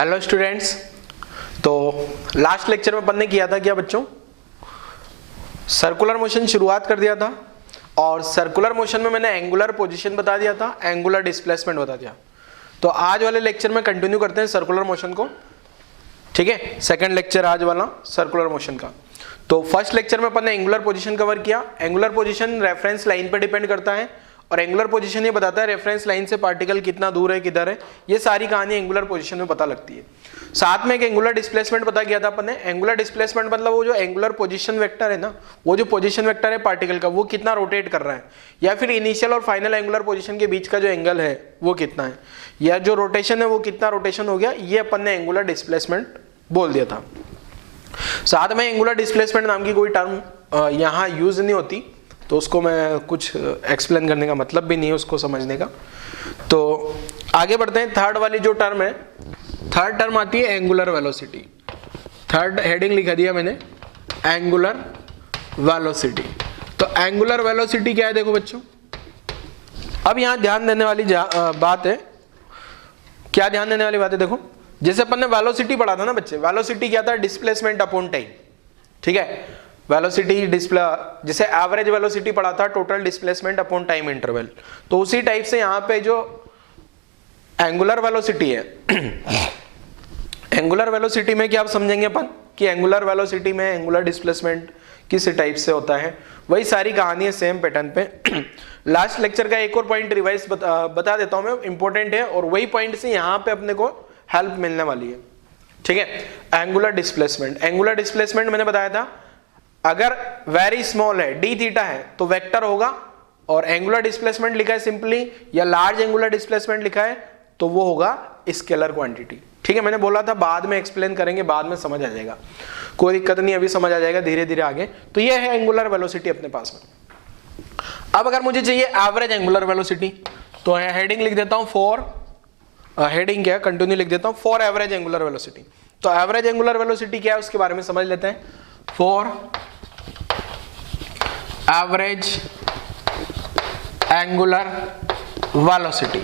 Hello students. तो last lecture में अपन ने किया था क्या बच्चों, सर्कुलर मोशन शुरुआत कर दिया था और सर्कुलर मोशन में मैंने एंगुलर पोजीशन बता दिया था, एंगुलर डिस्प्लेसमेंट बता दिया। तो आज वाले लेक्चर में कंटिन्यू करते हैं सर्कुलर मोशन को, ठीक है। सेकंड लेक्चर आज वाला सर्कुलर मोशन का। तो फर्स्ट लेक्चर में अपन ने एंगुलर पोजीशन कवर किया। एंगुलर पोजीशन रेफरेंस लाइन पे डिपेंड करता है और एंगुलर पोजीशन ये बताता है रेफरेंस लाइन से पार्टिकल कितना दूर है, किधर है। ये सारी कहानी एंगुलर पोजीशन में पता लगती है। साथ में एक एंगुलर डिस्प्लेसमेंट पता किया था अपन ने। एंगुलर डिस्प्लेसमेंट मतलब वो जो एंगुलर पोजीशन वेक्टर है ना, वो जो पोजीशन वेक्टर है पार्टिकल का, वो कितना रोटेट कर रहा है, या फिर इनिशियल और फाइनल एंगुलर पोजीशन के बीच का जो एंगल है वो कितना है, या जो रोटेशन है वो कितना रोटेशन हो गया, ये अपन ने एंगुलर डिस्प्लेसमेंट बोल दिया था। साथ में एंगुलर डिस्प्लेसमेंट नाम की कोई टर्म यहाँ यूज नहीं होती, तो उसको मैं कुछ एक्सप्लेन करने का मतलब भी नहीं है उसको समझने का। तो आगे बढ़ते हैं। थर्ड वाली जो टर्म है, थर्ड टर्म आती है एंगुलर वेलोसिटी। थर्ड हेडिंग लिखा दिया मैंने, एंगुलर वेलोसिटी। तो एंगुलर वेलोसिटी क्या है देखो बच्चों, अब यहां ध्यान देने वाली बात है। क्या ध्यान देने वाली बात है, देखो जैसे अपन ने वेलोसिटी पढ़ा था ना बच्चे, वेलोसिटी क्या था, डिस्प्लेसमेंट अपॉन टाइम, ठीक है। वेलोसिटी डिस्प्ले, जैसे एवरेज वेलोसिटी पढ़ा था, total displacement upon time interval. तो उसी टाइप से यहाँ पे जो एंगुलर वेलोसिटी है, एंगुलर वेलोसिटी में क्या आप समझेंगे अपन कि एंगुलर वेलोसिटी में एंगुलर डिस्प्लेसमेंट किस टाइप से होता है, वही सारी कहानी है सेम पैटर्न पे। लास्ट लेक्चर का एक और पॉइंट रिवाइज बता देता हूं मैं, इंपॉर्टेंट है और वही पॉइंट से यहाँ पे अपने को हेल्प मिलने वाली है, ठीक है। एंगुलर डिस्प्लेसमेंट, एंगुलर डिस्प्लेसमेंट मैंने बताया था अगर वेरी स्मॉल है, डी थीटा है तो वेक्टर होगा, और एंगुलर डिस्प्लेसमेंट लिखा है सिंपली, या लार्ज एंगुलर डिस्प्लेसमेंट लिखा है तो वो होगा स्केलर क्वांटिटी, ठीक है। मैंने बोला था बाद में एक्सप्लेन करेंगे, बाद में समझ आ जाएगा, कोई दिक्कत नहीं, अभी समझ आ जाएगा धीरे धीरे आगे। तो ये है एंगुलर वेलोसिटी अपने पास में। अब अगर मुझे चाहिए एवरेज एंगुलर वेलोसिटी, तो हेडिंग लिख देता हूं फॉर, हेडिंग क्या कंटिन्यू लिख देता हूं फॉर एवरेज एंगुलर वेलोसिटी। तो एवरेज एंगुलर वेलोसिटी क्या है उसके बारे में समझ लेते हैं। फॉर एवरेज एंगुलर वेलोसिटी,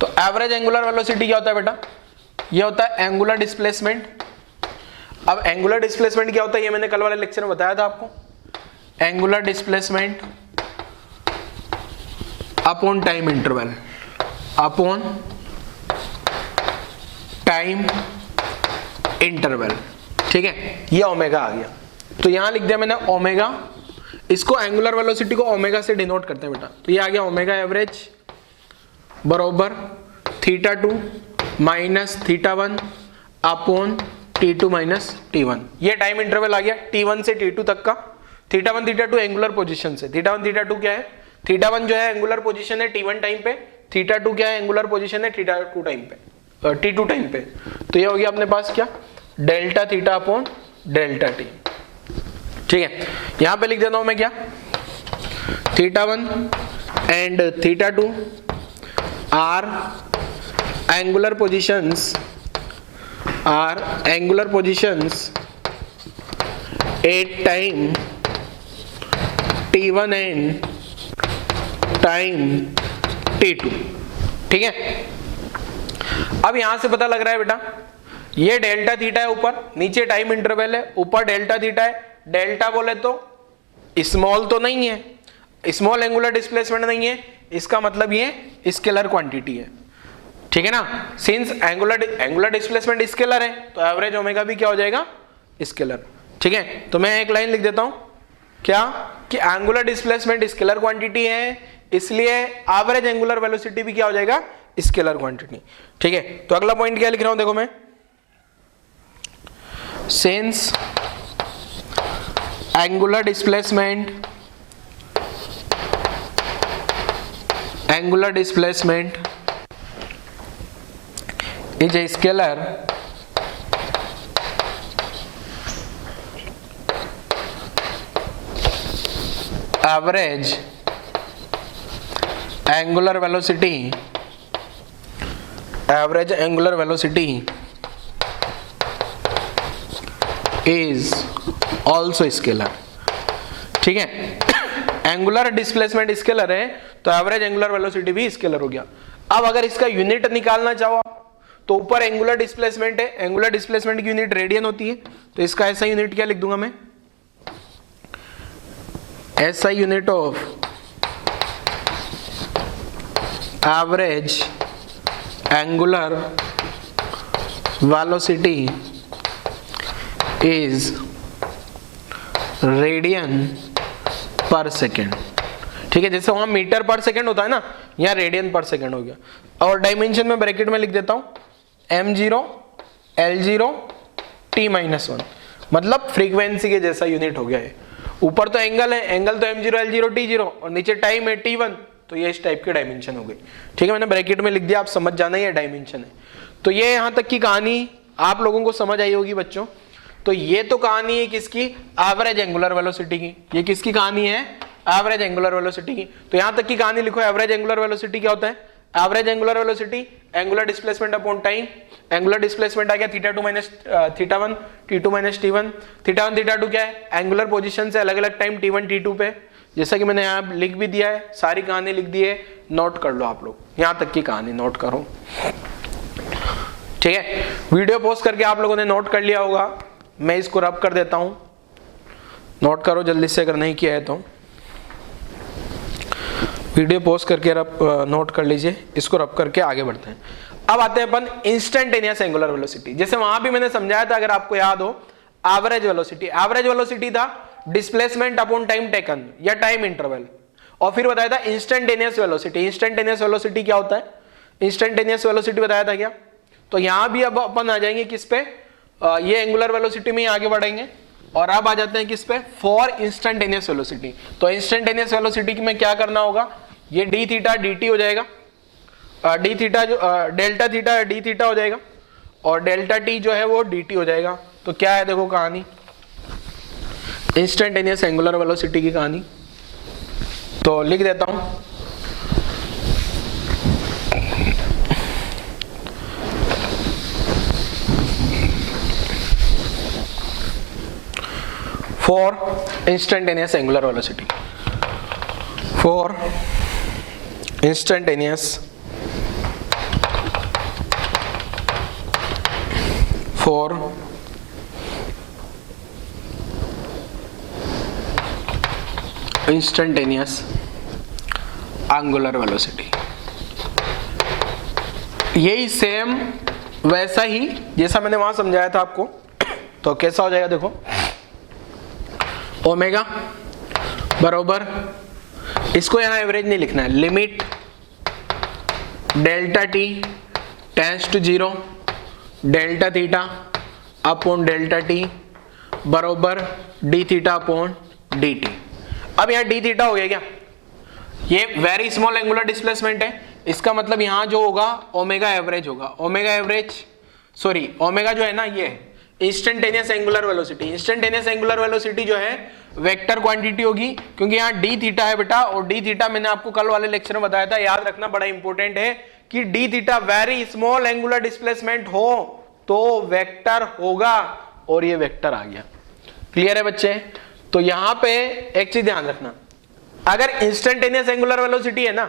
तो एवरेज एंगुलर वेलोसिटी क्या होता है बेटा, ये होता है एंगुलर डिस्प्लेसमेंट। अब एंगुलर डिस्प्लेसमेंट क्या होता है ये मैंने कल वाले लेक्चर में बताया था आपको, angular displacement upon time interval, upon time interval, ठीक है। ये ओमेगा आ गया, तो यहां लिख दिया मैंने ओमेगा, इसको एंगुलर वेलोसिटी को ओमेगा से डिनोट करते हैं बेटा। तो ये आ गया ओमेगा एवरेज बराबर θ2 minus θ1 upon T2 minus T1। ये टाइम इंटरवल आ गया T1 से T2 तक का। θ1 θ2 एंगुलर पोजीशन से, θ1 θ2 क्या है, θ1 जो है एंगुलर पोजीशन है T1 टाइम पे, θ2 क्या है एंगुलर पोजीशन है θ2 टाइम पे, T2 टाइम पे। तो ये हो गया अपने पास क्या, delta theta upon delta T, ठीक है। यहां पे लिख देता हूं मैं क्या, θ1 and θ2 are angular positions, are angular positions at time T1 and time T2, ठीक है। अब यहां से पता लग रहा है बेटा, ये डेल्टा थीटा है ऊपर, नीचे टाइम इंटरवल है, ऊपर डेल्टा थीटा है। डेल्टा बोले तो स्मॉल तो नहीं है, स्मॉल एंगुलर डिस्प्लेसमेंट नहीं है, इसका मतलब ये स्केलर क्वांटिटी है, ठीक है ना। सिंस एंगुलर डिस्प्लेसमेंट स्केलर है तो एवरेज ओमेगा भी क्या हो जाएगा, स्केलर, ठीक है। तो मैं एक लाइन लिख देता हूं क्या, कि एंगुलर डिस्प्लेसमेंट स्केलर क्वांटिटी है, इसलिए एवरेज एंगुलर वेलोसिटी भी क्या हो जाएगा, स्केलर क्वांटिटी, ठीक है। तो अगला पॉइंट क्या लिख रहा हूं देखो मैं, since angular displacement is a scalar, average angular velocity is also scalar, ठीक है। एंगुलर डिस्प्लेसमेंट स्केलर है तो एवरेज एंगुलर वेलोसिटी भी स्केलर हो गया। अब अगर इसका यूनिट निकालना चाहो आप तो ऊपर एंगुलर डिस्प्लेसमेंट है, एंगुलर डिस्प्लेसमेंट की यूनिट रेडियन होती है, तो इसका ऐसा यूनिट क्या लिख दूंगा मैं, ऐसा unit of average angular velocity is radian पर सेकेंड। ठीक है, जैसे वहां मीटर पर सेकेंड होता है ना, यहाँ रेडियन पर सेकेंड हो गया। और डायमेंशन में ब्रैकेट में लिख देता हूं m0 l0 t-1, मतलब फ्रीक्वेंसी के जैसा यूनिट हो गया है। ऊपर तो एंगल है, एंगल तो m0 l0 t0, और नीचे टाइम है t1, तो ये इस टाइप की डायमेंशन हो गई। ठीक है, मैंने ब्रैकेट में लिख दिया, आप समझ जाना ये डायमेंशन है। तो ये यहां तक की कहानी आप लोगों को समझ आई होगी बच्चों। तो ये तो कहानी है किसकी, एवरेज एंगुलर वेलोसिटी की। ये किसकी कहानी है, एवरेज एंगुलर वेलोसिटी की। तो यहां तक की कहानी लिखो, एवरेज एंगुलर वेलोसिटी क्या होता है, average angular velocity angular displacement upon time. Angular displacement आ गया θ2 माइनस θ1, t2 माइनस t1। θ1 θ2 क्या है, एंगुलर पोजीशन से अलग अलग टाइम t1 t2 पे, जैसा कि मैंने यहाँ लिख भी दिया है, सारी कहानी लिख दी है, नोट कर लो आप लोग, यहाँ तक की कहानी नोट करो। ठीक है, वीडियो पॉज करके आप लोगों ने नोट कर लिया होगा, मैं इसको रब कर देता हूं, नोट करो जल्दी से अगर नहीं किया है तो। वीडियो पॉज करके रब नोट कर लीजिए, इसको रब करके आगे बढ़ते हैं। अब आते हैं अपन इंस्टेंटेनियस एंगुलर वेलोसिटी। जैसे वहां भी मैंने समझाया था, अगर आपको याद हो, एवरेज वेलोसिटी, एवरेज वेलोसिटी था डिस्प्लेसमेंट अपॉन टाइम टेकन या टाइम इंटरवल, और फिर बताया था इंस्टेंटेनियस वेलोसिटी। इंस्टेंटेनियस वेलोसिटी क्या होता है, इंस्टेंटेनियस वेलोसिटी बताया था क्या। तो यहां भी अब अपन आ जाएंगे किस पे, ये एंगुलर वेलोसिटी में आगे बढ़ेंगे, और अब आ जाते हैं किस पे, फॉर इंस्टेंटेनियस वेलोसिटी। तो इंस्टेंटेनियस वेलोसिटी में क्या करना होगा, ये डी थीटा डी टी हो जाएगा, डी थीटा जो डेल्टा थीटा डी थीटा हो जाएगा, और डेल्टा टी जो है वो डी टी हो जाएगा। तो क्या है देखो कहानी, इंस्टेंटेनियस एंगुलर वेलोसिटी की कहानी। तो लिख देता हूं, for instantaneous angular velocity, for instantaneous angular velocity। यही सेम वैसा ही जैसा मैंने वहां समझाया था आपको। तो कैसा हो जाएगा देखो, ओमेगा बरोबर, इसको यहां एवरेज नहीं लिखना है, limit delta T tends to 0 delta theta upon delta T बरोबर D theta upon D T. अब यहां डी थीटा हो गया क्या, ये वेरी स्मॉल एंगुलर डिस्प्लेसमेंट है, इसका मतलब यहां जो होगा ओमेगा एवरेज होगा, ओमेगा एवरेज सॉरी ओमेगा जो है ना ये instantaneous angular velocity. Instantaneous angular velocity जो है वेक्टर क्वांटिटी होगी, क्योंकि यहाँ डी थीटा है बेटा, और डी थीटा मैंने आपको कल वाले लेक्चर में बताया था, याद रखना बड़ा इंपॉर्टेंट है कि D theta very small angular displacement हो तो वेक्टर होगा, और ये वेक्टर आ गया। क्लियर है बच्चे। तो यहां पे एक चीज ध्यान रखना, अगर इंस्टेंटेनियस एंगुलर वेलोसिटी है ना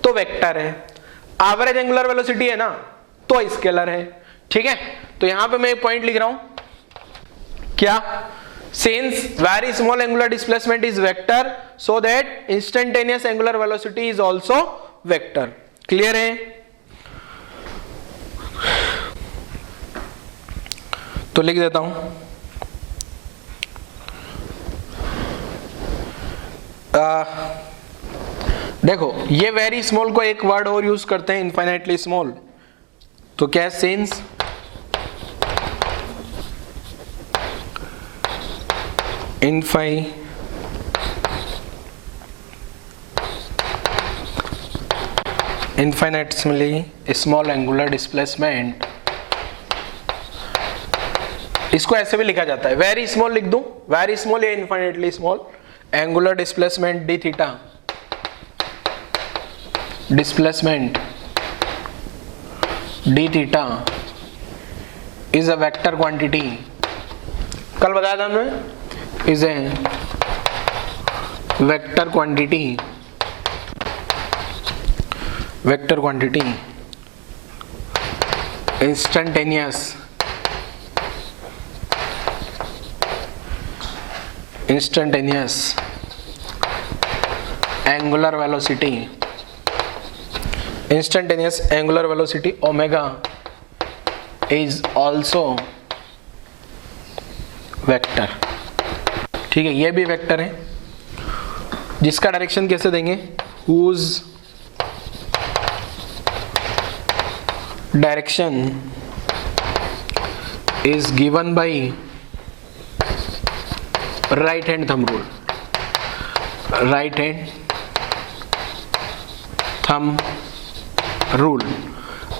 तो वेक्टर है, एवरेज एंगुलर वेलोसिटी है ना तो स्केलर है। ठीक है, तो यहां पे मैं एक पॉइंट लिख रहा हूं, क्या, since very small angular displacement is vector so that instantaneous angular velocity is also vector। Clear है। तो लिख देता हूं, देखो ये वेरी स्मॉल को एक वर्ड और यूज करते हैं, इनफाइनाइटली स्मॉल। तो क्या है, since infinitesimally small angular displacement, इसको ऐसे भी लिखा जाता है, वेरी स्मॉल लिख दूं, वेरी स्मॉल या infinitely small angular displacement D theta, displacement D theta is a vector quantity. कल बताया था हमने, is a vector quantity instantaneous angular velocity omega is also vector. ठीक है, ये भी वेक्टर है, जिसका डायरेक्शन कैसे देंगे, whose direction is given by right hand thumb rule।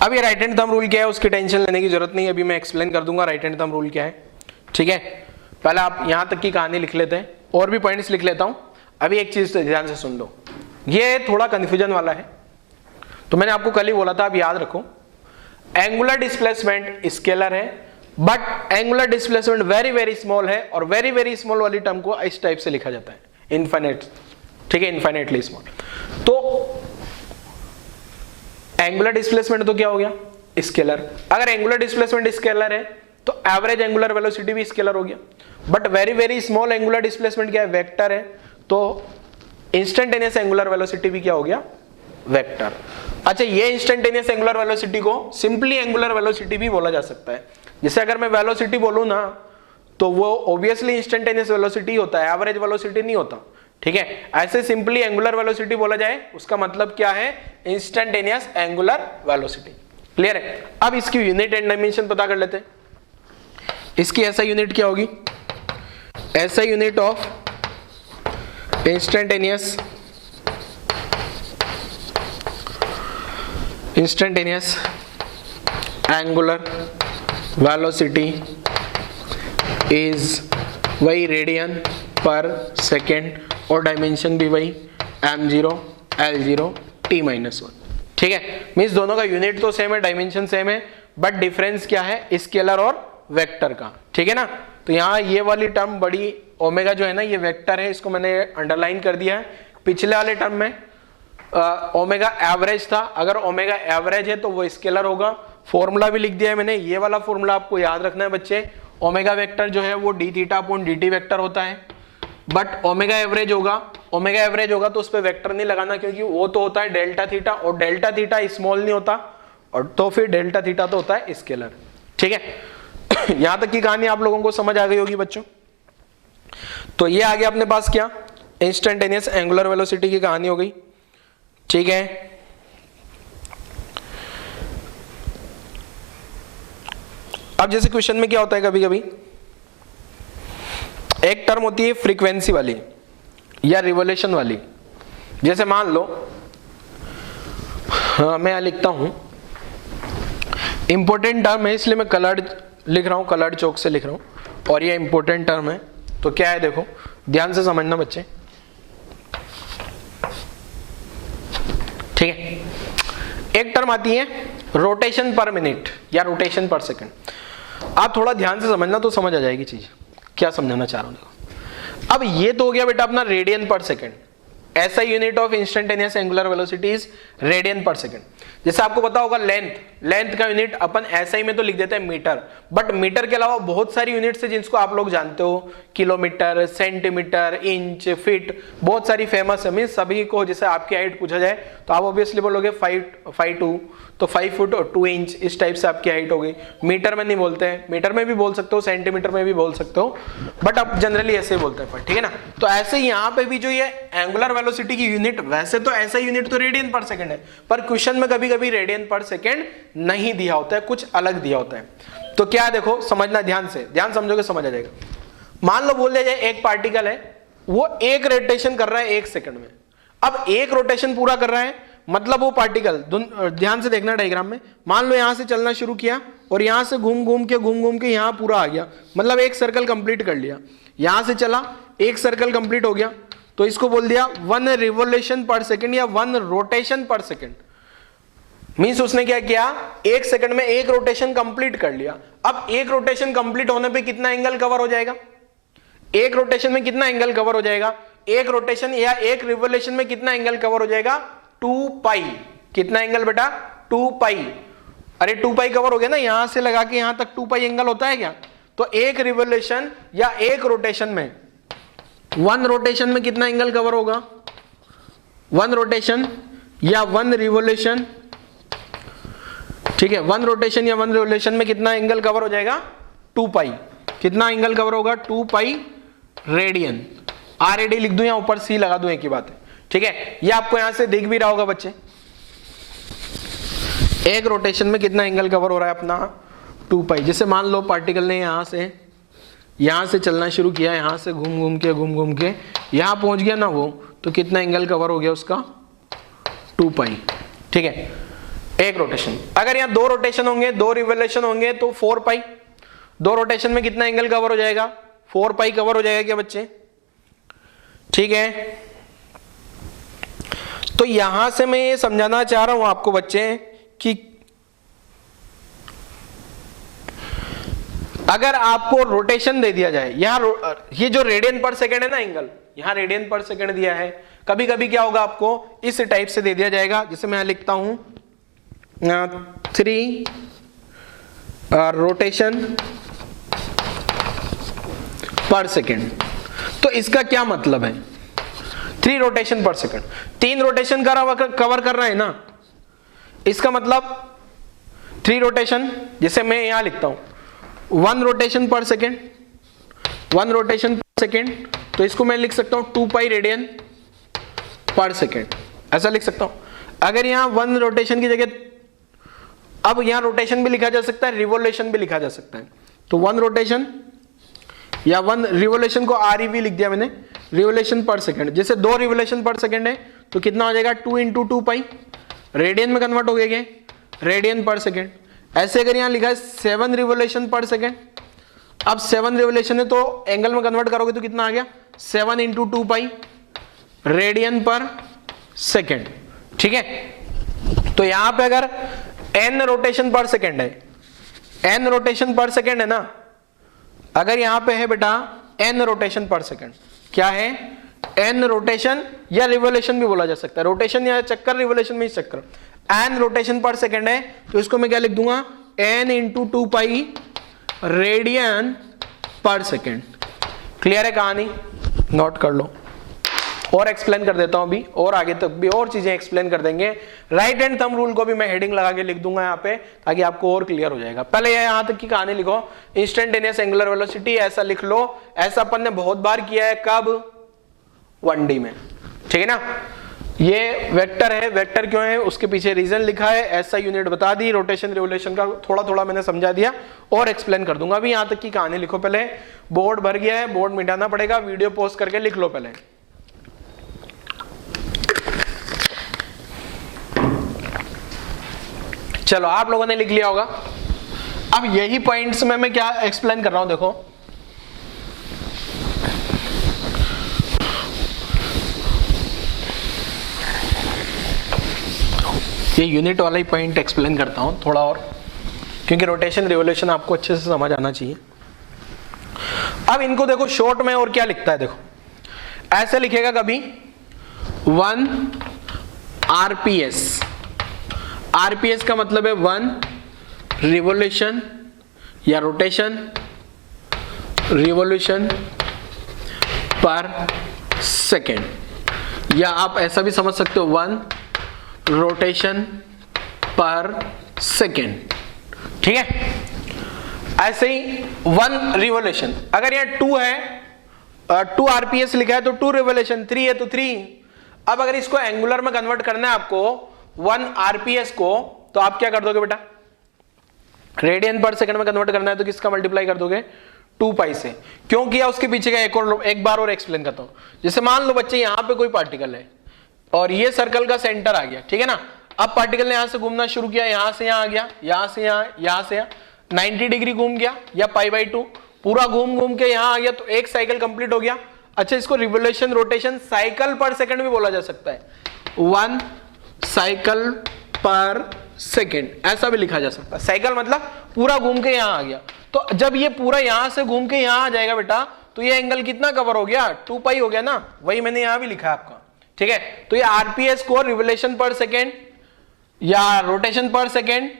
अब ये राइट हैंड थंब रूल क्या है उसकी टेंशन लेने की जरूरत नहीं, अभी मैं एक्सप्लेन कर दूंगा राइट हैंड थंब रूल क्या है। ठीक है, पहले आप यहां तक की कहानी लिख लेते हैं और भी पॉइंट्स लिख लेता हूं। अभी एक चीज तो ध्यान से सुन लो, ये थोड़ा कंफ्यूजन वाला है, तो मैंने आपको कल ही बोला था, आप याद रखो। एंगुलर डिस्प्लेसमेंट स्केलर है, but angular displacement very very small है, और वेरी वेरी स्मॉल वाली टर्म को इस टाइप से लिखा जाता है, इनफाइनाइट। ठीक है, इनफाइनाइटली स्मॉल। तो एंगुलर डिस्प्लेसमेंट तो क्या हो गया, स्केलर। अगर एंगुलर डिस्प्लेसमेंट स्केलर है तो एवरेज एंगुलर वेलोसिटी भी स्केलर हो गया। But very very small angular displacement क्या है, वेक्टर है, तो इंस्टेंटेनियस एंगुलर वेलोसिटी भी क्या हो गया, वेक्टर। अच्छा, ये इंस्टेंटेनियस एंगुलर वेलोसिटी को सिंपली एंगुलर वेलोसिटी भी बोला जा सकता है। जैसे अगर मैं वेलोसिटी बोलूं ना, तो वो ऑब्वियसली इंस्टेंटेनियस वेलोसिटी होता है, एवरेज वेलोसिटी नहीं होता। ठीक है, ऐसे सिंपली एंगुलर वेलोसिटी बोला जाए, उसका मतलब क्या है, इंस्टेंटेनियस एंगुलर वेलोसिटी। क्लियर है। अब इसकी यूनिट एंड डायमेंशन पता कर लेते हैं। इसकी ऐसा यूनिट क्या होगी, ऐसा unit of instantaneous angular velocity is वही रेडियन पर सेकेंड, और डायमेंशन भी वही m0 l0 t-1। ठीक है, मींस दोनों का यूनिट तो सेम है, डायमेंशन सेम है, बट डिफरेंस क्या है, स्केलर और वेक्टर का। ठीक है ना। तो यहाँ ये वाली टर्म बड़ी ओमेगा जो है ना, ये वेक्टर है, इसको मैंने अंडरलाइन कर दिया है। पिछले वाले टर्म में ओमेगा एवरेज था, अगर ओमेगा एवरेज है तो वो स्केलर होगा। फॉर्मूला भी लिख दिया है मैंने, ये वाला फॉर्मूला आपको याद रखना है बच्चे। ओमेगा वेक्टर जो है वो D theta upon D T vector होता है, बट ओमेगा एवरेज होगा तो उस पर वेक्टर नहीं लगाना, क्योंकि वो तो होता है डेल्टा थीटा, और डेल्टा थीटा स्मॉल नहीं होता, और तो फिर डेल्टा थीटा तो होता है स्केलर। ठीक है, यहां तक की कहानी आप लोगों को समझ आ गई होगी बच्चों। तो ये आ गया अपने पास क्या, इंस्टेंटेनियस एंगुलर वेलोसिटी की कहानी हो गई। ठीक है, अब जैसे क्वेश्चन में क्या होता है, कभी कभी एक टर्म होती है फ्रीक्वेंसी वाली या रिवोल्यूशन वाली। जैसे मान लो, मैं यहां लिखता हूं, इंपॉर्टेंट टर्म है इसलिए मैं कलर्ड लिख रहा हूं, कलर्ड चौक से लिख रहा हूं, और ये इंपॉर्टेंट टर्म है। तो क्या है, देखो ध्यान से समझना बच्चे। ठीक है, एक टर्म आती है रोटेशन पर मिनट या रोटेशन पर सेकंड। आप थोड़ा ध्यान से समझना तो समझ आ जाएगी चीज, क्या समझाना चाह रहा हूं। देखो, अब ये तो हो गया बेटा अपना रेडियन पर सेकंड। ऐसा unit of instantaneous angular velocity is radian पर सेकंड। जैसे आपको पता होगा लेंथ का यूनिट अपन SI में तो लिख देते हैं मीटर, बट मीटर के अलावा बहुत सारी यूनिट्स है जिसको आप लोग जानते हो, किलोमीटर, सेंटीमीटर, इंच, फीट, बहुत सारी फेमस है। मींस सभी को, जैसे आपकी हाइट पूछा जाए तो आप ऑब्वियसली बोलोगे 5'2", तो 5 फुट और 2 इंच, इस टाइप से आपकी हाइट हो गई। मीटर में नहीं बोलते हैं, मीटर में भी बोल सकते हो, सेंटीमीटर में भी बोल सकते हो, बट आप जनरली ऐसे बोलते हैं। ठीक है ना। तो ऐसे यहाँ पे भी जो ये एंगुलर वेलोसिटी की यूनिट, वैसे तो ऐसा यूनिट तो रेडियन पर सेकंड है, पर क्वेश्चन में कभी कभी रेडियन पर सेकंड नहीं दिया होता है, कुछ अलग दिया होता है। तो क्या, देखो समझना ध्यान से, ध्यान समझोगे समझ आ जाएगा। मान लो बोल दिया जाए एक पार्टिकल है, वो एक रोटेशन कर रहा है 1 सेकंड में। अब एक रोटेशन पूरा कर रहा है, मतलब वो पार्टिकल, ध्यान से देखना डायग्राम में, मान लो यहां से चलना शुरू किया और यहां से घूम घूम के यहां पूरा आ गया, मतलब एक सर्कल कंप्लीट कर लिया। यहां से चला, एक सर्कल कंप्लीट हो गया, तो इसको बोल दिया 1 रिवोल्यूशन पर सेकंड या 1 रोटेशन पर सेकंड। मींस उसने क्या किया, 1 सेकंड में एक रोटेशन कंप्लीट कर लिया। अब एक रोटेशन कंप्लीट होने पे कितना एंगल कवर हो जाएगा, एक रोटेशन में कितना एंगल कवर हो जाएगा, एक रोटेशन या एक रिवोल्यूशन में कितना एंगल कवर हो जाएगा, 2 पाई। कितना एंगल बेटा, 2 पाई। अरे 2 पाई कवर हो गया ना, यहां से लगा के यहां तक 2 पाई एंगल होता है क्या? तो एक रिवोल्यूशन या एक रोटेशन में, 1 रोटेशन में कितना एंगल कवर होगा? 1 रोटेशन या 1 रिवोल्यूशन, ठीक है, 1 रोटेशन या 1 रिवोल्यूशन में कितना एंगल कवर हो जाएगा? 2 पाई। कितना एंगल कवर होगा? 2 पाई रेडियन। RAD लिख दूं या ऊपर C लगा दूं, एक ही बात है, ठीक है। ये आपको यहां से दिख भी रहा होगा बच्चे, एक रोटेशन में कितना एंगल कवर हो रहा है अपना? 2 पाई। जैसे मान लो पार्टिकल ने यहां से चलना शुरू किया, यहां से घूम घूम के यहां पहुंच गया ना वो, तो कितना एंगल कवर हो गया उसका? 2 पाई, ठीक है, एक रोटेशन। अगर यहाँ 2 रोटेशन होंगे, 2 रिवोल्यूशन होंगे तो 4 पाई। 2 रोटेशन में कितना एंगल कवर हो जाएगा? 4 पाई कवर हो जाएगा क्या बच्चे? ठीक है, तो यहां से मैं ये समझाना चाह रहा हूं आपको बच्चे कि अगर आपको रोटेशन दे दिया जाए, यहां ये जो रेडियन पर सेकेंड है ना एंगल, यहां रेडियन पर सेकेंड दिया है, कभी कभी क्या होगा आपको इस टाइप से दे दिया जाएगा, जैसे मैं लिखता हूं 3 रोटेशन पर सेकेंड। तो इसका क्या मतलब है? 3 रोटेशन पर सेकेंड, 3 रोटेशन कवर कर रहा है ना, इसका मतलब 3 रोटेशन, जैसे मैं यहां लिखता हूं 1 रोटेशन पर सेकेंड, 1 रोटेशन पर सेकेंड, तो इसको मैं लिख सकता हूं 2 पाई रेडियन पर सेकेंड, ऐसा लिख सकता हूं। अगर यहां 1 रोटेशन की जगह, अब यहां रोटेशन भी लिखा जा सकता है, रिवोल्यूशन भी लिखा जा सकता है, तो 1 रोटेशन या 1 रिवोल्यूशन को REV लिख दिया मैंने, रिवोल्यूशन पर सेकेंड। जैसे 2 रिवोल्यूशन पर सेकेंड है तो कितना हो जाएगा? 2 × 2 पाई, रेडियन में कन्वर्ट हो गए, रेडियन पर सेकेंड। ऐसे अगर यहां लिखा है 7 रिवोल्यूशन पर सेकेंड, अब 7 रिवोल्यूशन है तो एंगल में कन्वर्ट करोगे तो कितना आ गया? 7 × 2 पाई रेडियन पर सेकेंड, ठीक है। तो यहां पे अगर n रोटेशन पर सेकेंड है, n रोटेशन पर सेकेंड है ना, अगर यहां पे है बेटा n रोटेशन पर सेकेंड, क्या है? n रोटेशन या रिवोल्यूशन भी बोला जा सकता है, रोटेशन या चक्कर, रिवोल्यूशन में चक्कर, n रोटेशन पर सेकेंड है, तो इसको मैं क्या लिख दूंगा? n × 2 पाई रेडियन पर सेकेंड। क्लियर है कहानी? नोट कर लो, और एक्सप्लेन कर देता हूं अभी, और आगे तक भी और चीजें एक्सप्लेन कर देंगे। राइट हैंड थंब रूल को भी मैं हेडिंग लगा के लिख दूंगा यहाँ पे, ताकि आपको और क्लियर हो जाएगा। पहले यहां तक की कहानी लिखो, इंस्टेंटेनियस एंगुलर वेलोसिटी, ऐसा लिख लो। ऐसा अपन ने बहुत बार किया है, कब? 1D में, ठीक है ना। ये वेक्टर है, वेक्टर क्यों है उसके पीछे रीजन लिखा है, ऐसा यूनिट बता दी, रोटेशन रिवोल्यूशन का थोड़ा थोड़ा मैंने समझा दिया, और एक्सप्लेन कर दूंगा। अभी यहां तक की कहानी लिखो पहले, बोर्ड भर गया है, बोर्ड मिटाना पड़ेगा, वीडियो पॉज करके लिख लो पहले। चलो आप लोगों ने लिख लिया होगा। अब यही पॉइंट्स में मैं क्या एक्सप्लेन कर रहा हूं, देखो ये यूनिट वाला ही पॉइंट एक्सप्लेन करता हूं थोड़ा और, क्योंकि रोटेशन रिवोल्यूशन आपको अच्छे से समझ आना चाहिए। अब इनको देखो शॉर्ट में और क्या लिखता है, देखो ऐसे लिखेगा कभी 1 RPS। RPS का मतलब है 1 रिवोल्यूशन या रोटेशन, रिवोल्यूशन पर सेकेंड, या आप ऐसा भी समझ सकते हो 1 रोटेशन पर सेकेंड, ठीक है। ऐसे ही 1 रिवोल्यूशन, अगर यहाँ 2 है, 2 RPS लिखा है तो 2 रिवोल्यूशन, 3 है तो 3। अब अगर इसको एंगुलर में कन्वर्ट करना है आपको 1 RPS को, तो आप क्या कर दोगे बेटा? रेडियन पर सेकंड में कन्वर्ट करना है तो किसका मल्टीप्लाई कर दोगे? 2 पाई से। क्यों किया उसके पीछे का एक बार और एक्सप्लेन करता हूं। जैसे मान लो बच्चे यहां पे कोई पार्टिकल है और ये सर्कल का सेंटर आ गया, ठीक है ना। अब पार्टिकल ने यहां से घूमना शुरू किया, यहां से यहां आ गया, यहां से यहां, यहां से यहां 90 डिग्री घूम गया, या π/2 पूरा घूम के यहां आ गया, तो एक साइकिल कंप्लीट हो गया। अच्छा, इसको रिवोल्यूशन, रोटेशन, साइकिल पर सेकंड भी बोला जा सकता है, 1 साइकिल पर सेकेंड ऐसा भी लिखा जा सकता है। साइकिल मतलब पूरा घूम के यहां आ गया, तो जब ये पूरा यहां से घूम के यहां आ जाएगा बेटा, तो ये एंगल कितना कवर हो गया? 2 पाई हो गया ना, वही मैंने यहां भी लिखा है आपका, ठीक है। तो ये RPS को रिवोल्यूशन पर सेकेंड या रोटेशन पर सेकेंड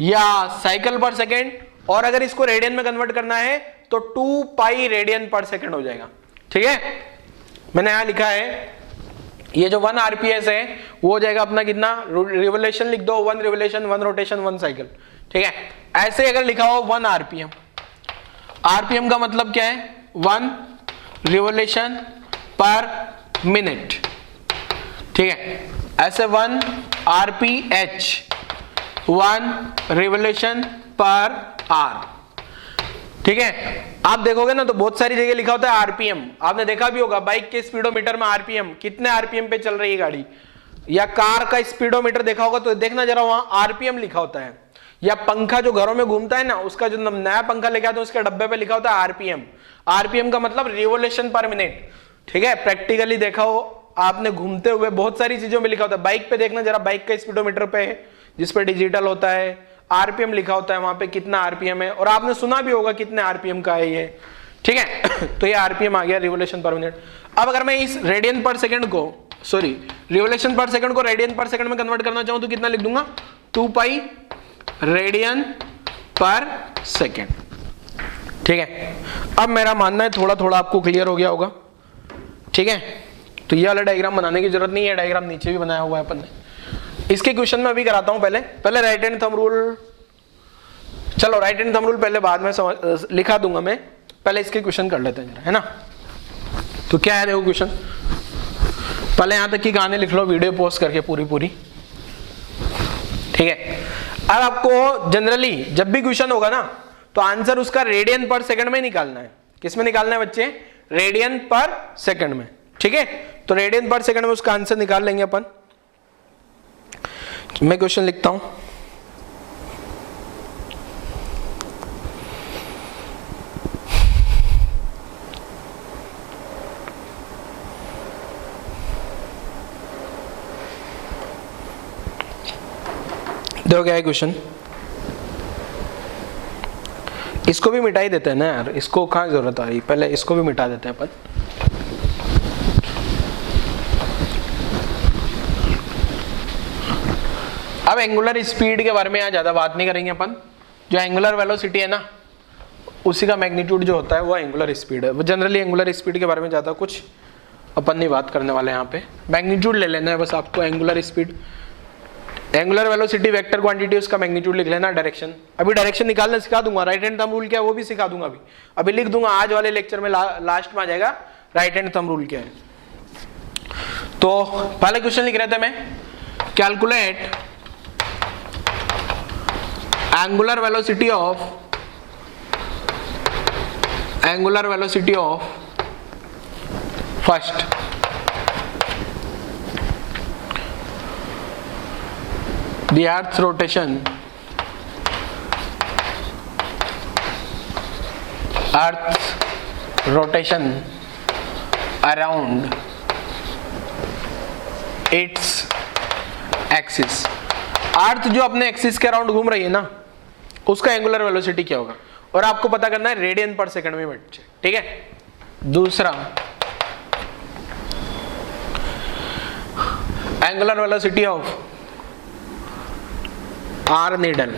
या साइकिल पर सेकेंड, और अगर इसको रेडियन में कन्वर्ट करना है तो 2 पाई रेडियन पर सेकेंड हो जाएगा। ठीक है, मैंने यहां लिखा है ये जो 1 आरपीएस है वो हो जाएगा अपना कितना, रिवोल्यूशन लिख दो, 1 रिवोल्यूशन 1 रोटेशन 1 साइकिल। ठीक है, ऐसे अगर लिखा हो 1 आरपीएम, आरपीएम का मतलब क्या है, 1 रिवोल्यूशन पर मिनट। ठीक है, ऐसे 1 आरपीएच, 1 रिवोल्यूशन पर आर। ठीक है, आप देखोगे ना तो बहुत सारी जगह लिखा होता है आरपीएम, आपने देखा भी होगा बाइक के स्पीडोमीटर में आरपीएम, कितने आरपीएम पे चल रही है गाड़ी, या कार का स्पीडोमीटर देखा होगा तो देखना जरा वहां आरपीएम लिखा होता है। या पंखा जो घरों में घूमता है ना, उसका जो नया पंखा लेके आते हैं उसके डब्बे पे लिखा होता है आरपीएम। आरपीएम का मतलब रिवोल्यूशन पर मिनट। ठीक है, प्रैक्टिकली देखा हो आपने घूमते हुए, बहुत सारी चीजों में लिखा होता है। बाइक पे देखना जरा, बाइक का स्पीडोमीटर पे जिसपे डिजिटल होता है आरपीएम लिखा होता है, वहां पे कितना आरपीएम है, और आपने सुना भी होगा कितने आरपीएम का है ये। ठीक है, तो ये आरपीएम आ गया, रिवोल्यूशन पर मिनट। अब अगर मैं इस रेडियन पर सेकंड को, सॉरी रिवोल्यूशन पर सेकंड को रेडियन पर सेकंड में कन्वर्ट करना चाहूं तो कितना लिख दूंगा, 2 पाई रेडियन पर सेकंड। ठीक है, अब मेरा मानना है थोड़ा थोड़ा आपको क्लियर हो गया होगा। ठीक है, तो ये वाला डायग्राम बनाने की जरूरत नहीं है, डायग्राम नीचे भी बनाया हुआ है अपन ने। इसके क्वेश्चन में अभी कराता हूं, पहले राइट हैंड थंब रूल, चलो राइट हैंड थंब रूल पहले बाद में लिखा दूंगा मैं, पहले इसके क्वेश्चन कर लेते हैं, है ना। तो क्या है देखो क्वेश्चन, पहले यहां तक की कहानी लिख लो वीडियो पोस्ट करके पूरी। ठीक है, अब आपको जनरली जब भी क्वेश्चन होगा ना तो आंसर उसका रेडियन पर सेकंड में निकालना है। किस में निकालना है बच्चे, रेडियन पर सेकंड में। ठीक है, तो रेडियन पर सेकंड में उसका आंसर निकाल लेंगे अपन। मैं क्वेश्चन लिखता हूं, देखो क्या है क्वेश्चन, इसको भी मिटा ही देते हैं ना यार, इसको कहाँ जरूरत आ रही, पहले इसको भी मिटा देते हैं अपन। अब एंगुलर स्पीड के बारे में यहाँ ज्यादा बात नहीं करेंगे अपन, जो एंगुलर वेलोसिटी है ना उसी का मैग्नीट्यूड जो होता है वो एंगुलर स्पीड है। वो जनरली एंगुलर स्पीड के बारे में ज्यादा कुछ अपन नहीं बात करने वाले, यहाँ पे मैग्नीट्यूड ले लेना है बस आपको। Angular speed, angular velocity vector quantity, उसका मैग्नीट्यूड लिख लेना। डायरेक्शन, अभी डायरेक्शन निकालना सिखा दूंगा, राइट हैंड थंब रूल क्या है वो भी सिखा दूंगा। अभी लिख दूंगा, आज वाले लेक्चर में लास्ट में आ जाएगा राइट हैंड थंब रूल क्या है। तो पहले क्वेश्चन लिख रहे थे मैं, calculate angular velocity of first the earth's rotation around its axis। अर्थ जो अपने एक्सिस के अराउंड घूम रही है ना उसका एंगुलर वेलोसिटी क्या होगा, और आपको पता करना है रेडियन पर सेकंड में बच्चे। ठीक है, दूसरा angular velocity of hour needle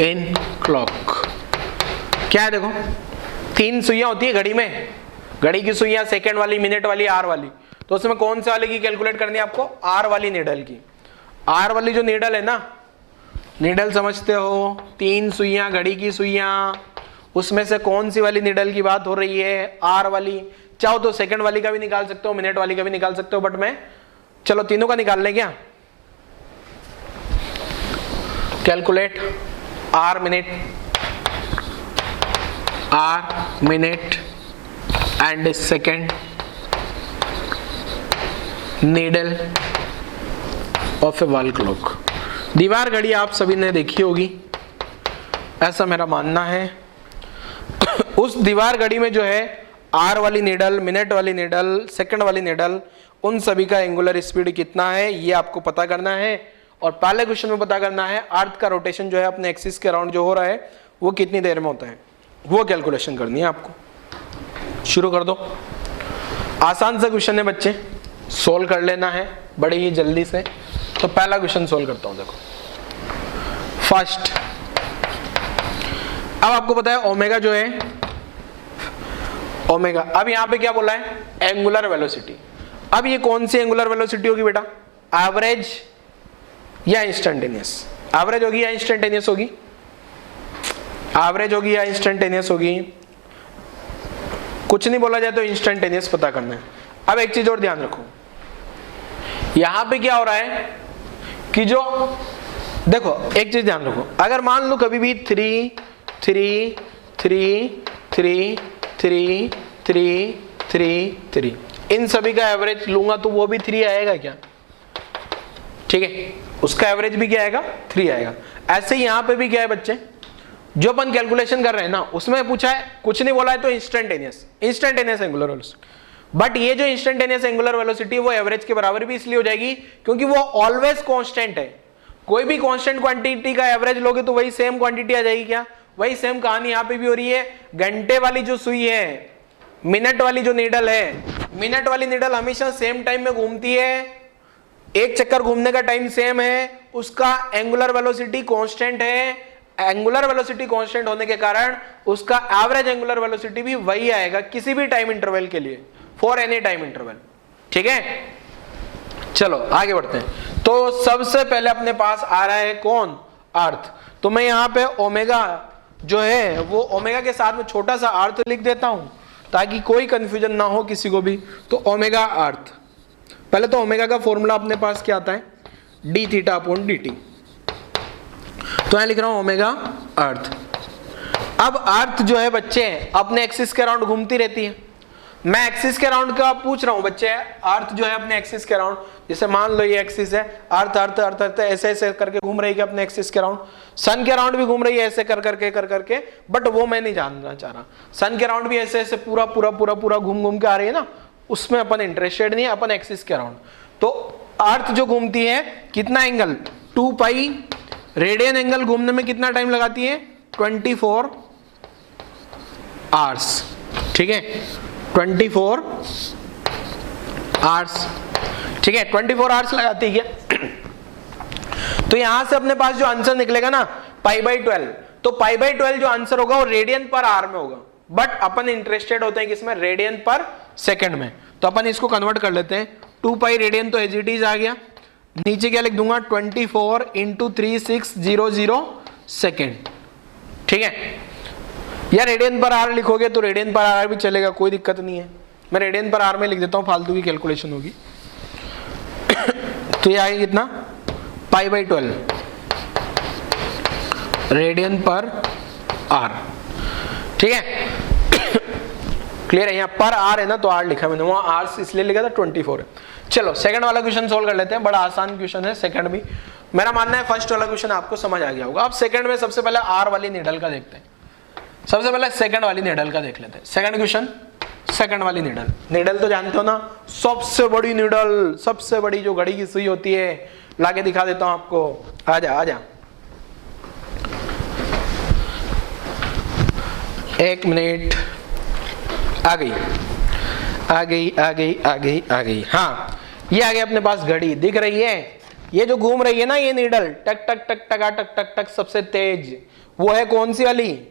in clock. क्या है देखो, 3 सुइयां होती है घड़ी में, घड़ी की सुइयां सेकंड वाली, मिनट वाली, आर वाली। तो उसमें कौन से वाले की कैलकुलेट करनी है आपको, आर वाली नीडल की। आर वाली जो नीडल है ना, नीडल समझते हो, 3 सुइयां घड़ी की सुइयां, उसमें से कौन सी वाली नीडल की बात हो रही है, आर वाली। चाहो तो सेकंड वाली का भी निकाल सकते हो, मिनट वाली का भी निकाल सकते हो, बट मैं चलो तीनों का निकाल लें क्या। Calculate hour minute and second needle of a wall clock. दीवार घड़ी आप सभी ने देखी होगी, ऐसा मेरा मानना है। उस दीवार घड़ी में जो है आर वाली नीडल, मिनट वाली नीडल, सेकंड वाली नीडल, उन सभी का एंगुलर स्पीड कितना है ये आपको पता करना है। और पहले क्वेश्चन में पता करना है अर्थ का रोटेशन जो है अपने एक्सिस के अराउंड जो हो रहा है वो कितनी देर में होता है, वो कैलकुलेशन करनी है आपको। शुरू कर दो, आसान सा क्वेश्चन है बच्चे, सोल्व कर लेना है बड़े ही जल्दी से। तो पहला क्वेश्चन सोल्व करता हूं, देखो फर्स्ट। अब आपको पता है ओमेगा जो है ओमेगा, अब यहां पे क्या बोला है, एंगुलर वेलोसिटी। अब ये कौन सी एंगुलर वेलोसिटी होगी बेटा, एवरेज या इंस्टेंटेनियस? एवरेज होगी या इंस्टेंटेनियस होगी? एवरेज होगी या इंस्टेंटेनियस होगी? कुछ नहीं बोला जाए तो इंस्टेंटेनियस पता करना है। अब एक चीज और ध्यान रखो, यहां पे क्या हो रहा है कि जो देखो एक चीज ध्यान रखो, अगर मान लो कभी भी 3 3 3 3 3 3 3 3 इन सभी का एवरेज लूंगा तो वो भी 3 आएगा क्या? ठीक है, उसका एवरेज भी क्या आएगा, 3 आएगा। ऐसे ही यहां पे भी क्या है बच्चे, जो अपन कैलकुलेशन कर रहे हैं ना उसमें पूछा है, कुछ नहीं बोला है तो इंस्टेंटेनियस एंगुलर वेलोसिटी। बट ये जो इंस्टेंटेनियस एंगुलर वेलोसिटी वो एवरेज के बराबर भी इसलिए हो जाएगी क्योंकि वो ऑलवेज कांस्टेंट है। कोई भी कांस्टेंट क्वांटिटी का एवरेज लोगे तो वही सेम क्वांटिटी आ जाएगी क्या? वही सेम कहानी यहां पे भी हो रही है। घंटे वाली जो सुई है, मिनट वाली जो नीडल है, मिनट वाली नीडल हमेशा सेम टाइम में घूमती है, एक चक्कर घूमने का टाइम सेम है, उसका एंगुलर वेलोसिटी कांस्टेंट है। एंगुलर वेलोसिटी कांस्टेंट होने के कारण उसका एवरेज एंगुलर वेलोसिटी भी वही आएगा किसी भी टाइम इंटरवल के लिए, फॉर एनी टाइम इंटरवल। ठीक है, चलो आगे बढ़ते हैं। तो सबसे पहले अपने पास आ रहा है कौन, अर्थ। तो मैं यहां पे ओमेगा जो है वो ओमेगा के साथ में छोटा सा अर्थ लिख देता हूं ताकि कोई कंफ्यूजन ना हो किसी को भी। तो ओमेगा अर्थ, पहले तो ओमेगा का फॉर्मूला अपने पास क्या आता है, D theta upon D t. तो यहां लिख रहा हूं ओमेगा अर्थ। अब अर्थ जो है बच्चे अपने एक्सिस के अराउंड घूमती रहती है। मैं एक्सिस के अराउंड का पूछ रहा हूं बच्चे, अर्थ जो है अपने एक्सिस के अराउंड, जैसे मान लो ये एक्सिस है, अर्थ अर्थ अर्थ अर्थ ऐसे ऐसे करके घूम रही है अपने एक्सिस के अराउंड। सन के अराउंड भी घूम रही है ऐसे कर करके, बट वो मैं नहीं जानना चाह रहा। सन के अराउंड भी ऐसे ऐसे पूरा पूरा पूरा पूरा घूम घूम के आ रही है ना, उसमें अपन इंटरेस्टेड नहीं है, अपन एक्सिस के अराउंड। तो अर्थ जो घूमती है कितना एंगल, 2 पाई रेडियन एंगल घूमने में कितना टाइम लगाती है, 24 आवर्स। ठीक है, 24 आवर्स। ठीक है, 24 आवर्स लगाती है। तो यहां से अपने पास जो आंसर निकलेगा ना π/12, तो π/12 जो आंसर होगा वो रेडियन पर आवर में होगा। बट अपन इंटरेस्टेड होते हैं किसमें, रेडियन पर सेकंड में। तो अपन इसको कन्वर्ट कर लेते हैं, 2 पाई रेडियन तो एज इट इज आ गया, नीचे क्या लिख दूंगा 24 × 3600 सेकेंड। ठीक है, या रेडियन पर आवर लिखोगे तो रेडियन पर आवर भी चलेगा, कोई दिक्कत नहीं है। मैं रेडियन पर आवर में लिख देता हूं, फालतू की कैलकुलेशन होगी। तो ये आएगा कितना, π/12 रेडियन पर आर। ठीक है, क्लियर है, यहाँ पर आर है ना तो आर लिखा मैंने, वहां आर इसलिए लिखा था 24 है। चलो सेकंड वाला क्वेश्चन सोल्व कर लेते हैं, बड़ा आसान क्वेश्चन है सेकंड भी। मेरा मानना है फर्स्ट वाला क्वेश्चन आपको समझ आ गया होगा। अब सेकंड में सबसे पहले आर वाली नीडल का देखते हैं। सबसे पहले सेकंड वाली नीडल का देख लेते हैं। सेकंड क्वेश्चन, सेकंड वाली नीडल। नीडल तो जानते हो ना, सबसे बड़ी नीडल, सबसे बड़ी जो घड़ी की सुई होती है, लाके दिखा देता हूं आपको। आजा आजा, 1 मिनट, आ गई आ गई आ गई आ गई आ गई। हाँ, ये आ गई अपने पास घड़ी, दिख रही है। ये जो घूम रही है ना ये नीडल, टक टक टक टका टक टक टक सबसे तेज, वो है कौन सी वाली,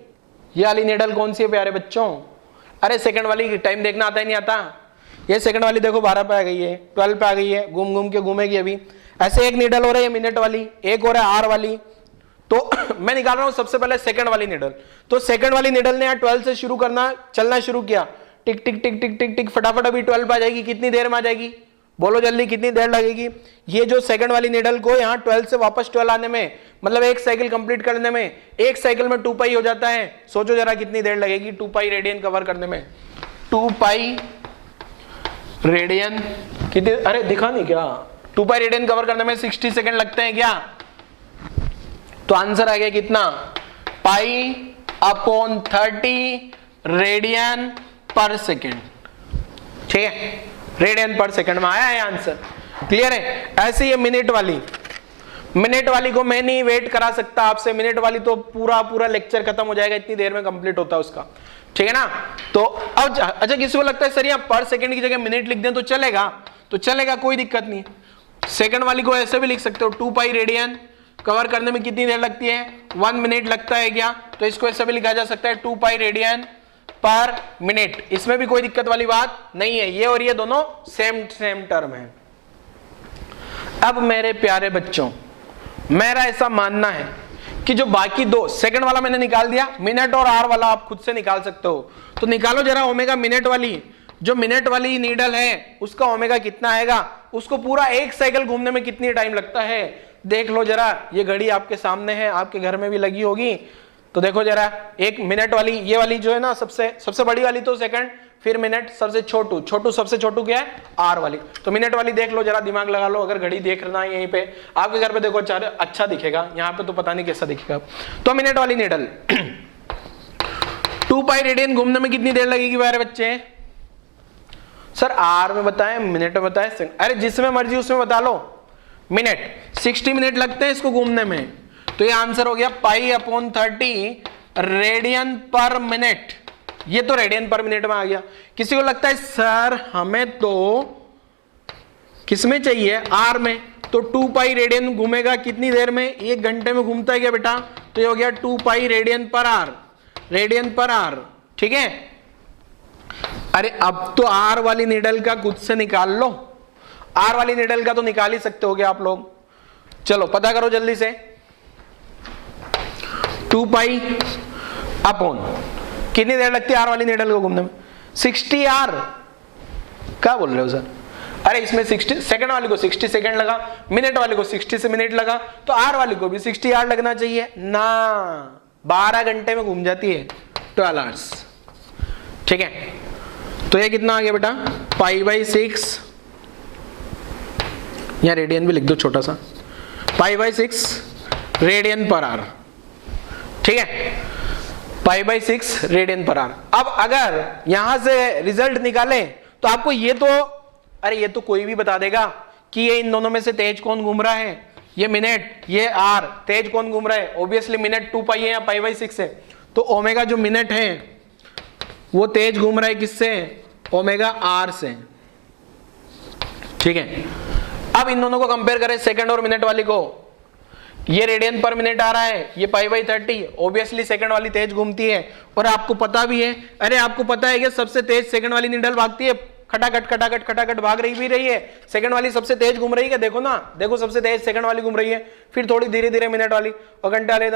ये वाली नीडल कौन सी है प्यारे बच्चों? अरे सेकंड वाली, टाइम देखना आता है नहीं आता? ये सेकंड वाली देखो 12 पे आ गई है, 12 पे आ गई है, घूम घूम के घूमेगी अभी। ऐसे एक नीडल हो रही है मिनट वाली, एक हो रहा है आर वाली। तो मैं निकाल रहा हूं सबसे पहले सेकंड वाली नीडल। तो सेकंड वाली नीडल ने यहाँ 12 से शुरू करना, चलना शुरू किया, टिक टिक टिक टिक टिक टिक, फटाफट अभी 12 पे आ जाएगी। कितनी देर में आ जाएगी, बोलो जल्दी, कितनी देर लगेगी? ये जो सेकंड वाली नीडल को यहाँ 12 से वापस 12 आने में, मतलब एक साइकिल कंप्लीट करने में, एक साइकिल में 2 पाई हो जाता है। सोचो जरा कितनी देर लगेगी 2 पाई रेडियन कवर करने में। 2 पाई रेडियन कितने, अरे दिखा नहीं क्या, 2 पाई रेडियन कवर करने में 60 सेकंड लगते हैं क्या? तो आंसर आ गया कितना, π/30 रेडियन पर सेकेंड। ठीक है, रेडियन पर सेकंड में आया है आंसर। क्लियर है? ऐसे ही मिनट वाली को मैं नहीं वेट करा सकता आपसे। मिनट वाली तो पूरा पूरा लेक्चर खत्म हो जाएगा, इतनी देर में कंप्लीट होता है उसका। ठीक है ना? तो अब अच्छा, किसी को लगता है सर यहाँ पर सेकंड की जगह मिनट लिख दें तो चलेगा? तो चलेगा, कोई दिक्कत नहीं। सेकंड वाली को ऐसे भी लिख सकते हो 2 पाई रेडियन, कवर करने में कितनी देर लगती है 1 मिनट लगता है क्या, तो इसको ऐसे भी लिखा जा सकता है 2 पाई रेडियन पर मिनट। इसमें भी कोई दिक्कत वाली बात नहीं है, ये और ये दोनों सेम टर्म है। अब मेरे प्यारे बच्चों, मेरा ऐसा मानना है कि जो बाकी दो, सेकंड वाला मैंने निकाल दिया, मिनट और आर वाला आप खुद से निकाल सकते हो, तो निकालो जरा ओमेगा मिनट वाली। जो मिनट वाली नीडल है उसका ओमेगा कितना आएगा, उसको पूरा एक साइकिल घूमने में कितनी टाइम लगता है देख लो जरा। ये घड़ी आपके सामने है, आपके घर में भी लगी होगी, तो देखो जरा, एक मिनट वाली, ये वाली जो है ना सबसे बड़ी वाली तो सेकंड, फिर मिनट सबसे छोटू सबसे छोटू क्या है आर वाली। तो मिनट वाली देख लो जरा, दिमाग लगा लो, अगर घड़ी देख रहा है यहीं पे आपके घर पे देखो अच्छा दिखेगा, यहाँ पे तो पता नहीं कैसा दिखेगा। तो मिनट वाली नीडल 2 पाई रेडियन घूमने में कितनी देर लगेगी मेरे बच्चे? सर आर में बताएं, मिनट में बताएं, अरे जिसमें मर्जी उसमें बता लो। मिनट 60 मिनट लगते हैं इसको घूमने में, तो ये आंसर हो गया π/30 रेडियन पर मिनट। ये तो रेडियन पर मिनट में आ गया। किसी को लगता है सर हमें तो किसमें चाहिए आर में, तो 2 पाई रेडियन घूमेगा कितनी देर में, 1 घंटे में घूमता है क्या बेटा, तो ये हो गया 2 पाई रेडियन पर आर, ठीक है। अरे अब तो आर वाली नीडल का खुद से निकाल लो, आर वाली नीडल का तो निकाल ही सकते हो आप लोग। चलो पता करो जल्दी से, 2 पाई अपॉन कितनी देर लगती है आर वाली नीडल को घूमने में, 60 आर। क्या बोल रहे हो सर? अरे इसमें 60 सेकंड वाले को 60 सेकंड लगा, मिनट वाले को 60 से मिनट लगा, तो आर वाले को भी 60 आर लगना चाहिए ना। 12 घंटे में घूम जाती है, 12 आवर्स, ठीक है। तो ये कितना आ गया बेटा π/6, या रेडियन भी लिख दो छोटा सा, π/6 रेडियन पर आर, ठीक है, π/6 रेडियन पर आर। अब अगर यहां से रिजल्ट निकालें तो आपको ये तो, अरे ये तो कोई भी बता देगा कि ये इन दोनों में से तेज कौन घूम रहा है, ये मिनट, ये आर, तेज कौन घूम रहा है, ऑब्वियसली मिनट 2 पाई है या π/6 है, तो ओमेगा जो मिनट है वो तेज घूम रहा है किससे, ओमेगा आर से, ठीक है। अब इन दोनों को कंपेयर करें, सेकंड और मिनट वाली को, ये रेडियन पर मिनट आ रहा है, ये π/30, ऑब्वियसली सेकंड वाली तेज घूमती है, और आपको पता भी है, अरे आपको पता है कि सबसे तेज सेकंड वाली नीडल भागती है, खटाखट भाग रही है, सेकंड वाली सबसे तेज घूम रही है, देखो ना, देखो सबसे तेज सेकंड वाली घूम रही है, फिर थोड़ी धीरे धीरे मिनट वाली, और घंटा वाले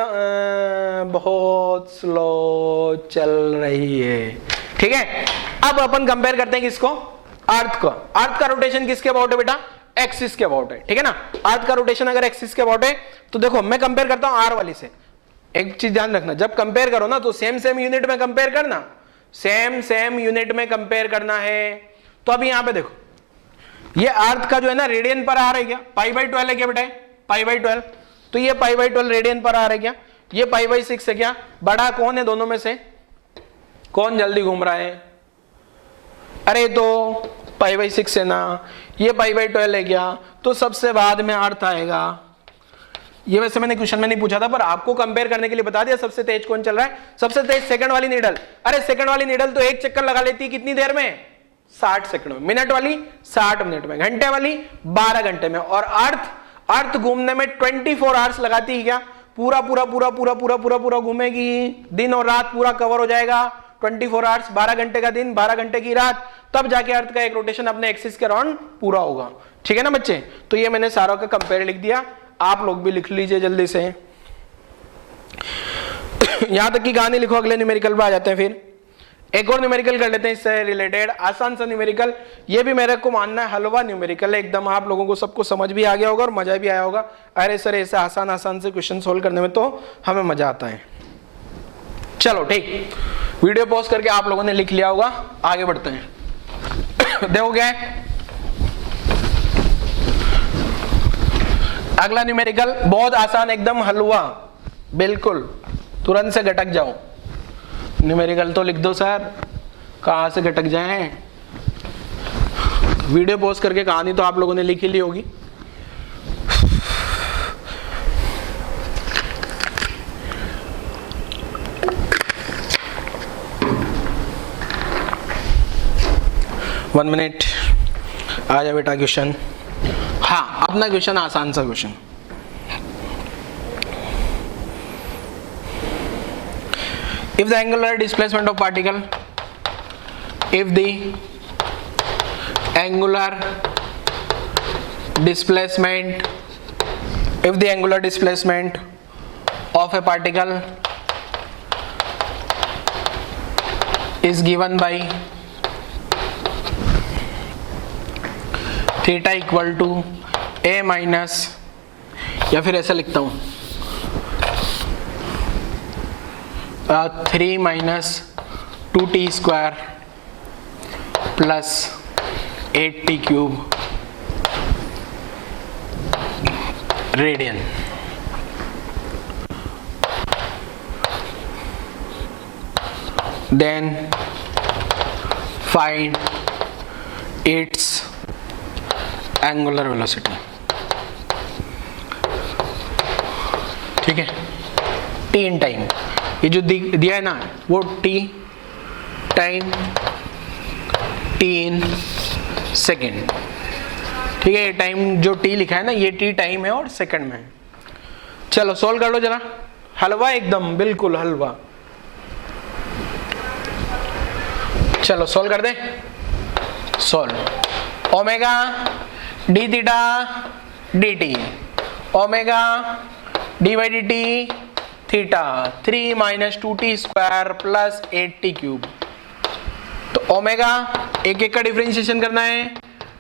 बहुत स्लो चल रही है, ठीक है। अब अपन कंपेयर करते हैं किसको, अर्थ को। अर्थ का रोटेशन किसके अबाउट है बेटा, एक्सिस के अबाउट है, ठीक है ना। अर्थ का रोटेशन अगर एक्सिस के अबाउट है तो देखो मैं कंपेयर करता हूं आर वाली से। एक चीज ध्यान रखना, जब कंपेयर करो ना तो सेम यूनिट में कंपेयर करना, सेम यूनिट में कंपेयर करना है। तो अभी यहां पे देखो, ये अर्थ का जो है ना रेडियन पर आ रहा है क्या, π/12 है क्या बेटा, π/12, तो ये π/12 रेडियन पर आ रहा है क्या, ये π/6 है क्या, बड़ा कौन है दोनों में से, कौन जल्दी घूम रहा है, अरे तो π/6 है ना, ये π/12 है क्या, तो सबसे बाद में अर्थ आएगा। ये वैसे मैंने क्वेश्चन में नहीं पूछा था, पर आपको कंपेयर करने के लिए बता दिया सबसे तेज कौन चल रहा है, सबसे तेज सेकंड वाली नीडल। अरे सेकंड वाली नीडल तो एक चक्कर लगा लेती है कितनी देर में, 60 सेकंड में, मिनट वाली 60 मिनट में, घंटे वाली 12 घंटे में, और अर्थ घूमने में 24 आवर्स लगाती है क्या, पूरा घूमेगी, दिन और रात पूरा कवर हो जाएगा, 24 आवर्स, 12 घंटे का दिन, 12 घंटे की रात, तब जाके अर्थ का एक रोटेशन अपने एक्सिस के अराउंड पूरा होगा, ठीक है ना बच्चे। तो ये मैंने सारों का कंपेयर लिख दिया, आप लोग भी लिख लीजिए जल्दी से। यहां तक की कहानी लिखो, अगले न्यूमेरिकल पे आ जाते हैं। फिर एक और न्यूमेरिकल कर लेते हैं इससे रिलेटेड, आसान सा न्यूमेरिकल, ये भी मेरे को मानना है हलवा न्यूमेरिकल है एकदम, आप लोगों को सबको समझ भी आ गया होगा और मजा भी आया होगा। अरे सर ऐसे आसान से क्वेश्चन सोल्व करने में तो हमें मजा आता है। चलो ठीक, वीडियो पॉज करके आप लोगों ने लिख लिया होगा, आगे बढ़ते हैं। देखो क्या है अगला न्यूमेरिकल, बहुत आसान एकदम हलवा, बिल्कुल तुरंत से गटक जाओ। न्यूमेरिकल तो लिख दो सर, कहां से गटक जाएं। वीडियो पॉज करके कहानी तो आप लोगों ने लिख ही ली होगी। वन मिनट, आ जा बेटा क्वेश्चन। हाँ अपना क्वेश्चन आसान सा question, if the angular displacement of particle, if the angular displacement of a particle is given by theta equal to a minus, या फिर ऐसा लिखता हूँ 3 minus 2t square plus 8t cube radian, then find its angular velocity। ठीक है, t in time, ये जो दिया है ना वो t time t in second. ठीक है, ये टाइम जो t लिखा है ना ये t टाइम है और सेकंड में है। चलो सोल्व कर लो जरा, हलवा एकदम बिल्कुल हलवा। चलो सोल्व कर दे, solve. Omega D theta D T, omega D by D T theta 3 minus 2t square plus 8t cube. तो ओमेगा एक एक का डिफरेंशिएशन करना है,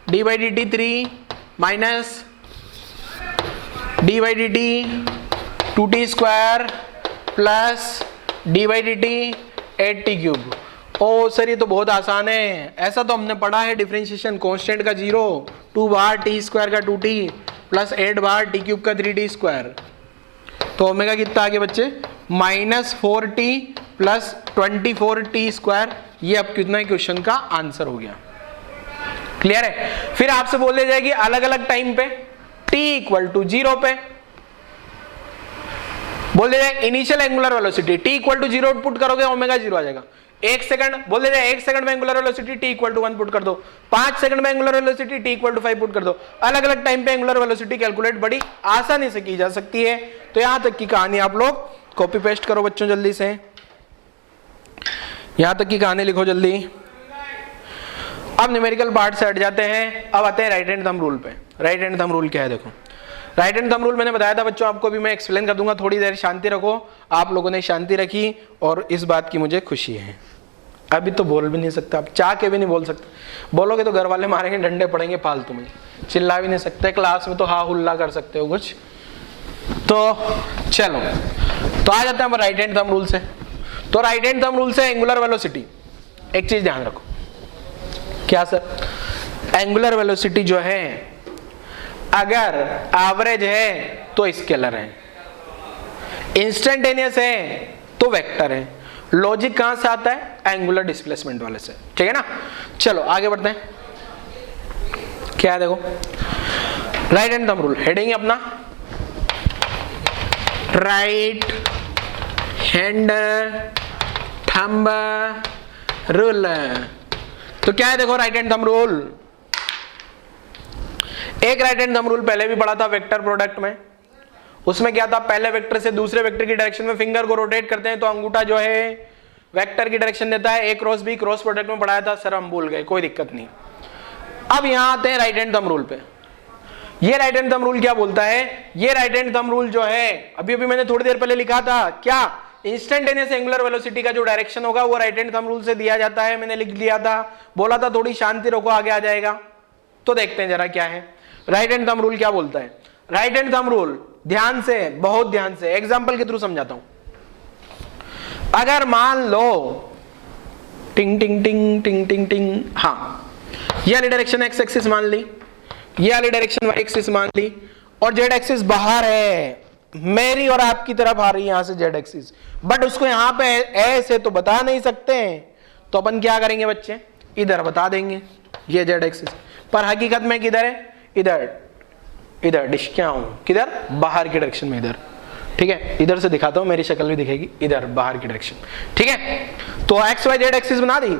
D by D T 3 minus D by D T 2t square plus D by D T 8t cube. ओ sir ये तो बहुत आसान है, ऐसा तो हमने पढ़ा है डिफरेंशिएशन, कांस्टेंट का 0, 2 बार टी स्क्वायर का 2t प्लस 8 बार टी क्यूब का 3t स्क्वायर। तो ओमेगा कितना आगे बच्चे minus 4t plus 24t square. ये अब कितना क्वेश्चन का आंसर हो गया। क्लियर है? फिर आपसे बोल दिया जाएगी अलग अलग टाइम पे t इक्वल टू 0 पे बोल दिया जाए initial angular velocity t equal to 0 put करोगे ओमेगा 0 आ जाएगा। 1 सेकंड बोल दिया जाए 1 सेकंड में angular velocity t equal to 1 put कर दो, 5 सेकंड में angular velocity t equal to 5 put कर दो। अलग अलग टाइम पे एंगुलर वेलोसिटी कैलकुलेट बड़ी आसानी से की जा सकती है। तो यहां तक की कहानी आप लोग कॉपी पेस्ट करो बच्चों जल्दी से, यहां तक की कहानी लिखो जल्दी। अब न्यूमेरिकल पार्ट से हट जाते हैं, अब आते हैं राइट हैंड थंब रूल पे। राइट हैंड थंब रूल क्या है देखो, राइट हैंड थंब रूल मैंने बताया था बच्चों, आपको भी मैं एक्सप्लेन कर दूंगा। थोड़ी देर शांति रखो, आप लोगों ने शांति रखी और इस बात की मुझे खुशी है। अभी तो बोल भी नहीं सकते, आप चाह के भी नहीं बोल सकते, बोलोगे तो घर वाले मारेंगे, डंडे पड़ेंगे फालतू में। चिल्ला भी नहीं सकते, क्लास में तो हा हुल्ला कर सकते हो कुछ। तो चलो, तो आ जाते हैं राइट हैंड थंब रूल से। तो राइट हैंड थंब रूल से एंगुलर वेलोसिटी, एक चीज ध्यान रखो। क्या सर? एंगुलर वेलोसिटी जो है अगर एवरेज है तो स्केलर है, इंस्टेंटेनियस है तो वेक्टर है। लॉजिक कहां से आता है? एंगुलर डिस्प्लेसमेंट वाले से, ठीक है ना। चलो आगे बढ़ते हैं। क्या है देखो, right hand thumb rule, heading अपना राइट हैंड थंब रूल। तो क्या है देखो राइट हैंड थंब रूल, एक राइट हैंड थंब रूल पहले भी पढ़ा था वेक्टर प्रोडक्ट में। उसमें क्या था, पहले वेक्टर से दूसरे वेक्टर की डायरेक्शन में फिंगर को रोटेट करते हैं तो अंगूठा जो है वेक्टर की डायरेक्शन देता है। ए क्रॉस बी क्रॉस प्रोडक्ट में पढ़ाया था सर, हम भूल गए, कोई दिक्कत नहीं। अब यहां आते हैं राइट हैंड थंब रूल पे। ये राइट हैंड थंब रूल क्या बोलता है? ये राइट हैंड थंब रूल जो है अभी अभी मैंने थोड़ी देर पहले लिखा था, क्या इंस्टेंटेनियस एंगुलर वेलोसिटी का जो डायरेक्शन होगा वो राइट हैंड थंब रूल से दिया जाता है। मैंने लिख दिया था, बोला था थोड़ी शांति रखो, आगे आ जाएगा। तो देखते हैं जरा क्या है राइट हैंड थंब रूल क्या बोलता है। राइट हैंड थंब रूल ध्यान से, बहुत ध्यान से, एग्जांपल के थ्रू समझाता हूं। अगर मान लो टिंग टिंग टिंग टिंग टिंग टिंग, हाँ ये वाली डायरेक्शन एक्स एक्सिस मान ली, ये वाली डायरेक्शन वाई एक्सिस मान ली, और जेड एक्सिस बाहर है, मेरी और आपकी तरफ आ रही है यहां से जेड एक्सिस, बट उसको यहां पे ऐसे तो बता नहीं सकते हैं। तो अपन क्या करेंगे बच्चे, इधर बता देंगे ये जेड एक्सिस, पर हकीकत में किधर है? इधर, इधर डिश क्या हूं, किधर? बाहर की डायरेक्शन में, इधर। ठीक है, इधर से दिखाता हूं, मेरी शक्ल भी दिखेगी, इधर बाहर की डायरेक्शन। ठीक है, तो एक्स वाई जेड एक्सिस बना दी।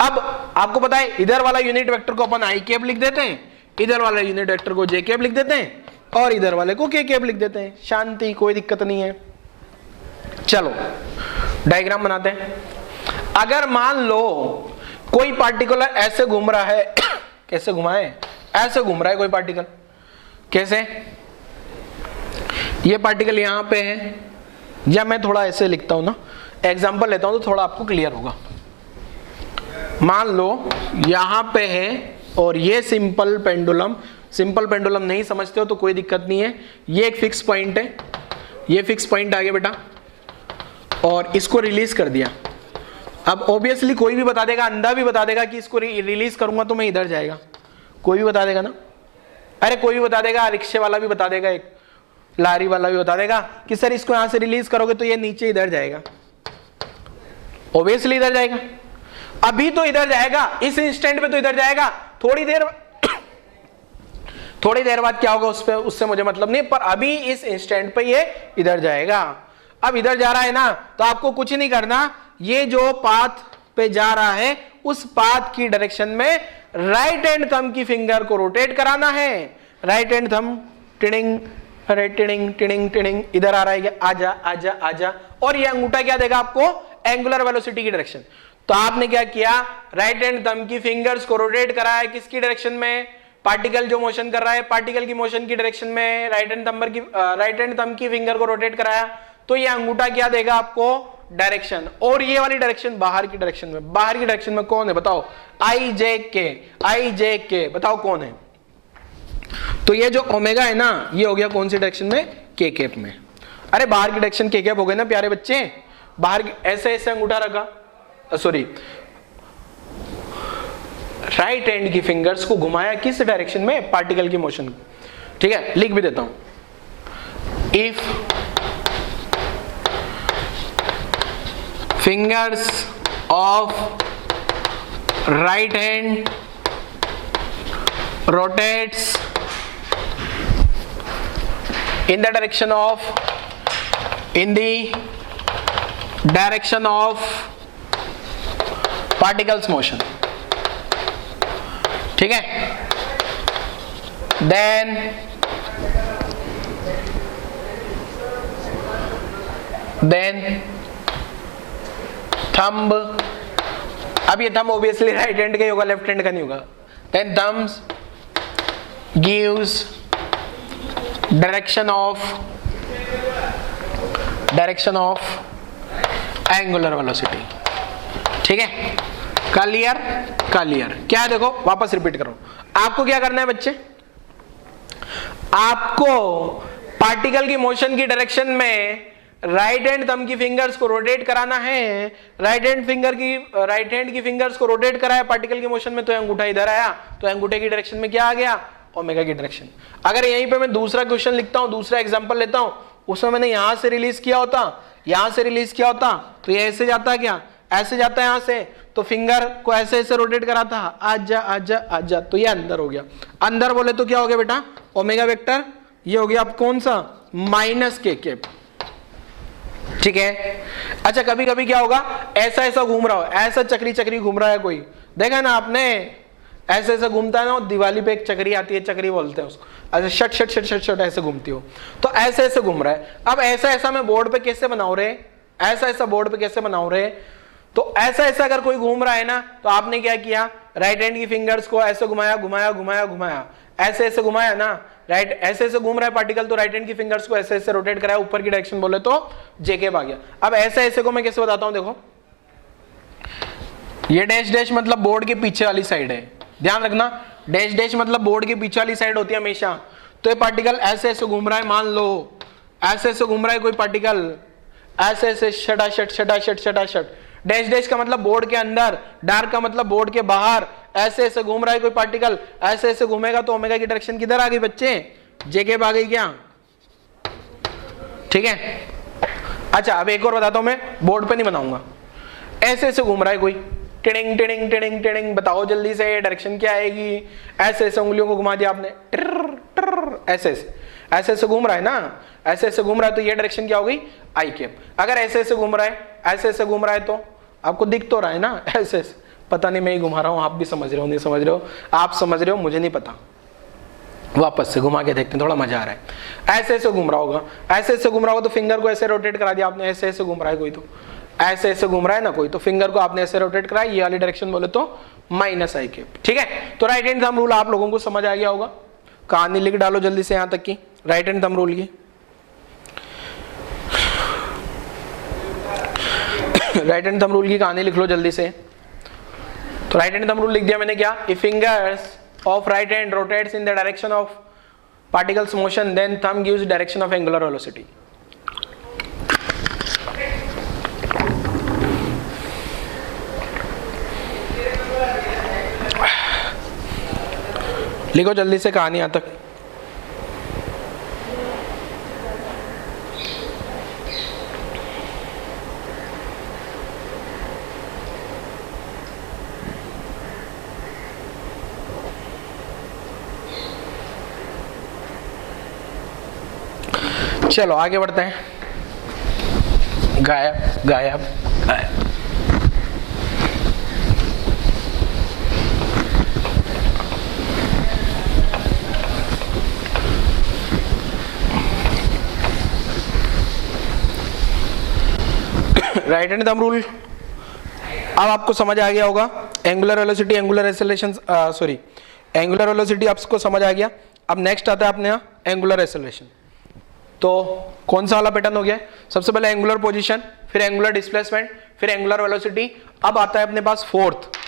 अब आपको पता है इधर वाला यूनिट वेक्टर को अपन आई कैप लिख देते हैं, इधर वाले यूनिट वेक्टर को जे कैप लिख देते हैं और इधर वाले को के कैप लिख देते हैं, शांति, कोई दिक्कत नहीं है। चलो डायग्राम बनाते हैं। अगर मान लो कोई पार्टिकुलर ऐसे घूम रहा है, कैसे घुमाए, ऐसे घूम रहा है कोई पार्टिकल, कैसे, ये पार्टिकल यहां पे है, या मैं थोड़ा ऐसे लिखता हूं ना, एग्जांपल लेता हूं तो थोड़ा आपको क्लियर होगा। मान लो यहां पे है और ये सिंपल पेंडुलम, सिंपल पेंडुलम नहीं समझते हो तो कोई दिक्कत नहीं है, ये एक फिक्स पॉइंट है, ये फिक्स पॉइंट आ गया बेटा, और इसको रिलीज कर दिया। अब ऑब्वियसली कोई भी बता देगा, अंधा भी बता देगा कि इसको रिलीज करूंगा तो मैं इधर जाएगा, कोई भी बता देगा ना, अरे कोई भी बता देगा, रिक्शे वाला भी बता देगा, एक लारी वाला भी बता देगा कि सर इसको यहां से रिलीज करोगे तो ये नीचे इधर जाएगा, ऑब्वियसली इधर जाएगा। अभी तो इधर जाएगा, इस इंस्टेंट पे तो इधर जाएगा, थोड़ी देर बाद क्या होगा उस पे, उससे मुझे मतलब नहीं, पर अभी इस इंस्टेंट पे ये इधर जाएगा। अब इधर जा रहा है ना, तो आपको कुछ नहीं करना, ये जो पाथ पे जा रहा है उस पाथ की डायरेक्शन में राइट हैंड थंब की फिंगर को रोटेट कराना है। राइट हैंड थंब टिडिंग, अरे टिडिंग टिडिंग टिडिंग, इधर आ रहा है, आजा आजा आजा, और ये अंगूठा क्या देगा आपको, एंगुलर वेलोसिटी की डायरेक्शन। तो आपने क्या किया, राइट हैंड थंब की फिंगर्स को रोटेट कराया, किसकी डायरेक्शन में, पार्टिकल जो मोशन कर रहा है पार्टिकल की मोशन की डायरेक्शन में, राइट हैंड थंब की फिंगर को रोटेट कराया, तो ये अंगूठा क्या देगा आपको, डायरेक्शन, और ये वाली डायरेक्शन बाहर की डायरेक्शन में। बाहर की डायरेक्शन में कौन है बताओ, आई जे के, बताओ कौन है। तो ये जो ओमेगा है ना, ये हो गया कौन सी डायरेक्शन में, के कैप में। अरे बाहर की डायरेक्शन के कैप हो गए ना प्यारे बच्चे, बाहर ऐसे ऐसे अंगूठा रखा, सॉरी राइट हैंड की फिंगर्स को घुमाया किस डायरेक्शन में, पार्टिकल की मोशन। ठीक है, लिख भी देता हूं, if fingers of right hand rotates in the direction of particles motion, ठीक है, then थंब, अब ये थंब ऑब्वियसली राइट हैंड का ही होगा, लेफ्ट हैंड का नहीं होगा। Then thumbs gives direction of angular velocity. ठीक है, क्लियर, क्या है देखो, वापस रिपीट करो। आपको क्या करना है बच्चे, आपको पार्टिकल की मोशन की डायरेक्शन में राइट हैंड थंब की फिंगर्स को रोटेट कराना है। राइट हैंड की फिंगर्स को रोटेट कराया पार्टिकल की मोशन में, तो अंगूठा इधर आया, तो अंगूठे की डायरेक्शन में क्या आ गया, ओमेगा की डायरेक्शन। अगर यहीं पे मैं दूसरा क्वेश्चन लिखता हूं, दूसरा एग्जांपल लेता हूं, उसमें मैंने यहां से रिलीज किया होता, तो ये ऐसे जाता, क्या ऐसे जाता है यहां से, तो फिंगर को ऐसे ऐसे रोटेट कराता, आजा आजा आजा, तो ये अंदर हो गया। अंदर बोले तो क्या हो गया बेटा, ओमेगा वेक्टर, ये हो गया अब कौन सा, माइनस के कैप। ठीक है, अच्छा कभी कभी क्या होगा, ऐसा ऐसा घूम रहा हो, ऐसा चक्री घूम रहा है कोई, देखा ना आपने, ऐसे ऐसे घूमता है ना, दिवाली पे एक चक्री आती है, चक्री बोलते हैं उसको, ऐसे shut shut shut shut shut ऐसे घूमती हो, तो ऐसे ऐसे घूम रहा है। अब ऐसा ऐसा मैं बोर्ड पे कैसे बनाओ रहे, ऐसा ऐसा बोर्ड पे कैसे बनाओ रहे, तो ऐसा ऐसा अगर कोई घूम रहा है ना, तो आपने क्या किया, राइट हैंड की फिंगर्स को ऐसे घुमाया घुमाया घुमाया घुमाया, ऐसे ऐसे घुमाया ना, राइट ऐसे ऐसे घूम रहा है पार्टिकल, तो राइट हैंड की फिंगर्स को ऐसे ऐसे रोटेट कराया, ऊपर की डायरेक्शन बोले तो जे कैप आ गया। अब ऐसे ऐसे को मैं कैसे बताता हूं, देखो ये डैश डैश मतलब बोर्ड के पीछे वाली साइड है, ध्यान रखना, डैश डैश मतलब बोर्ड के पीछे वाली साइड होती है हमेशा। तो ये पार्टिकल ऐसे ऐसे घूम रहा है, मान लो ऐसे ऐसे घूम रहा है कोई पार्टिकल, ऐसे ऐसे शटाशट शटाशट शटाशट, डैश डैश का मतलब बोर्ड के अंदर, डार्क का मतलब बोर्ड के बाहर, ऐसे ऐसे घूम रहा है कोई पार्टिकल, ऐसे ऐसे घूमेगा तो ओमेगा की डायरेक्शन किधर आ गई बच्चे, जे कैप आ गई क्या। ठीक है, अच्छा अब एक और बताता हूं, मैं बोर्ड पे नहीं बनाऊंगा, ऐसे ऐसे घूम रहा है कोई, टिडिंग टिडिंग टिडिंग टिडिंग, बताओ जल्दी से डायरेक्शन क्या आएगी, ऐसे ऐसे उंगलियों को घुमा दिया आपने, ऐसे ऐसे घूम रहा है ना, ऐसे ऐसे घूम रहा है, तो ये डायरेक्शन क्या हो गई, आई कैप। अगर ऐसे ऐसे घूम रहा है, ऐसे ऐसे घूम रहा है, तो आपको दिख तो रहा है ना, ऐसे ऐसे, पता नहीं मैं ही घुमा रहा हूं, आप भी समझ रहे हो नहीं समझ रहे हो, आप समझ रहे हो मुझे नहीं पता, वापस से घुमा के देखते हैं, थोड़ा मजा आ रहा है। ऐसे ऐसे घूम रहा होगा, ऐसे ऐसे घूम रहा होगा तो फिंगर को ऐसे रोटेट करा दिया आपने, ऐसे ऐसे घूम रहा है कोई, तो ऐसे ऐसे घूम रहा है ना कोई, तो फिंगर को आपने ऐसे रोटेट कराया, ये वाली डायरेक्शन बोले तो माइनस आई कैप। ठीक है, तो राइट हैंड थंब रूल आप लोगों को समझ आ गया होगा। कहानी लिख डालो जल्दी से यहां तक की राइट हैंड थंब रूल की। राइट हैंड थंब रूल की कहानी लिख लो जल्दी से। तो राइट हैंड थंब रूल लिख दिया मैंने क्या, if fingers of right hand rotates in the direction of particles motion, then thumb gives direction of angular velocity. लिखो जल्दी से कहानी यहां तक। चलो आगे बढ़ते हैं। गायब गायब गायब। राइट हैंड थंब रूल अब आपको समझ आ गया होगा। Angular velocity, angular acceleration, sorry angular velocity आपको समझ आ गया। अब नेक्स्ट आता है अपने यहाँ एंगुलर एक्सेलरेशन। तो कौन सा वाला पैटर्न हो गया, सबसे पहले एंगुलर पोजीशन, फिर एंगुलर डिस्प्लेसमेंट, फिर एंगुलर वेलोसिटी। अब आता है अपने पास फोर्थ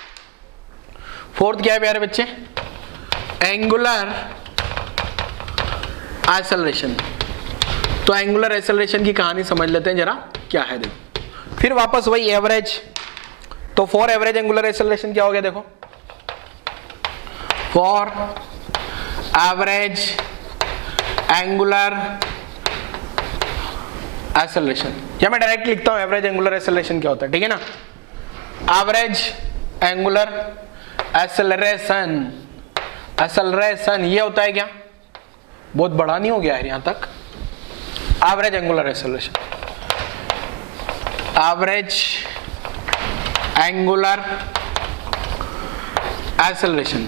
क्या है प्यारे बच्चे, एंगुलर एक्सेलरेशन। तो एंगुलर एक्सेलरेशन की कहानी समझ लेते हैं जरा क्या है। देखो फिर वापस वही एवरेज, तो फॉर एवरेज एंगुलर एक्सेलरेशन क्या हो गया, देखो फॉर एवरेज एंगुलर एक्सेलरेशन, या मैं डायरेक्ट लिखता हूं एवरेज एंगुलर एक्सेलरेशन क्या होता है, ठीक है ना। एवरेज एंगुलर एक्सेलरेशन, एक्सेलरेशन ये होता है क्या, बहुत बड़ा नहीं हो गया है यहां तक। Average angular acceleration, average angular acceleration.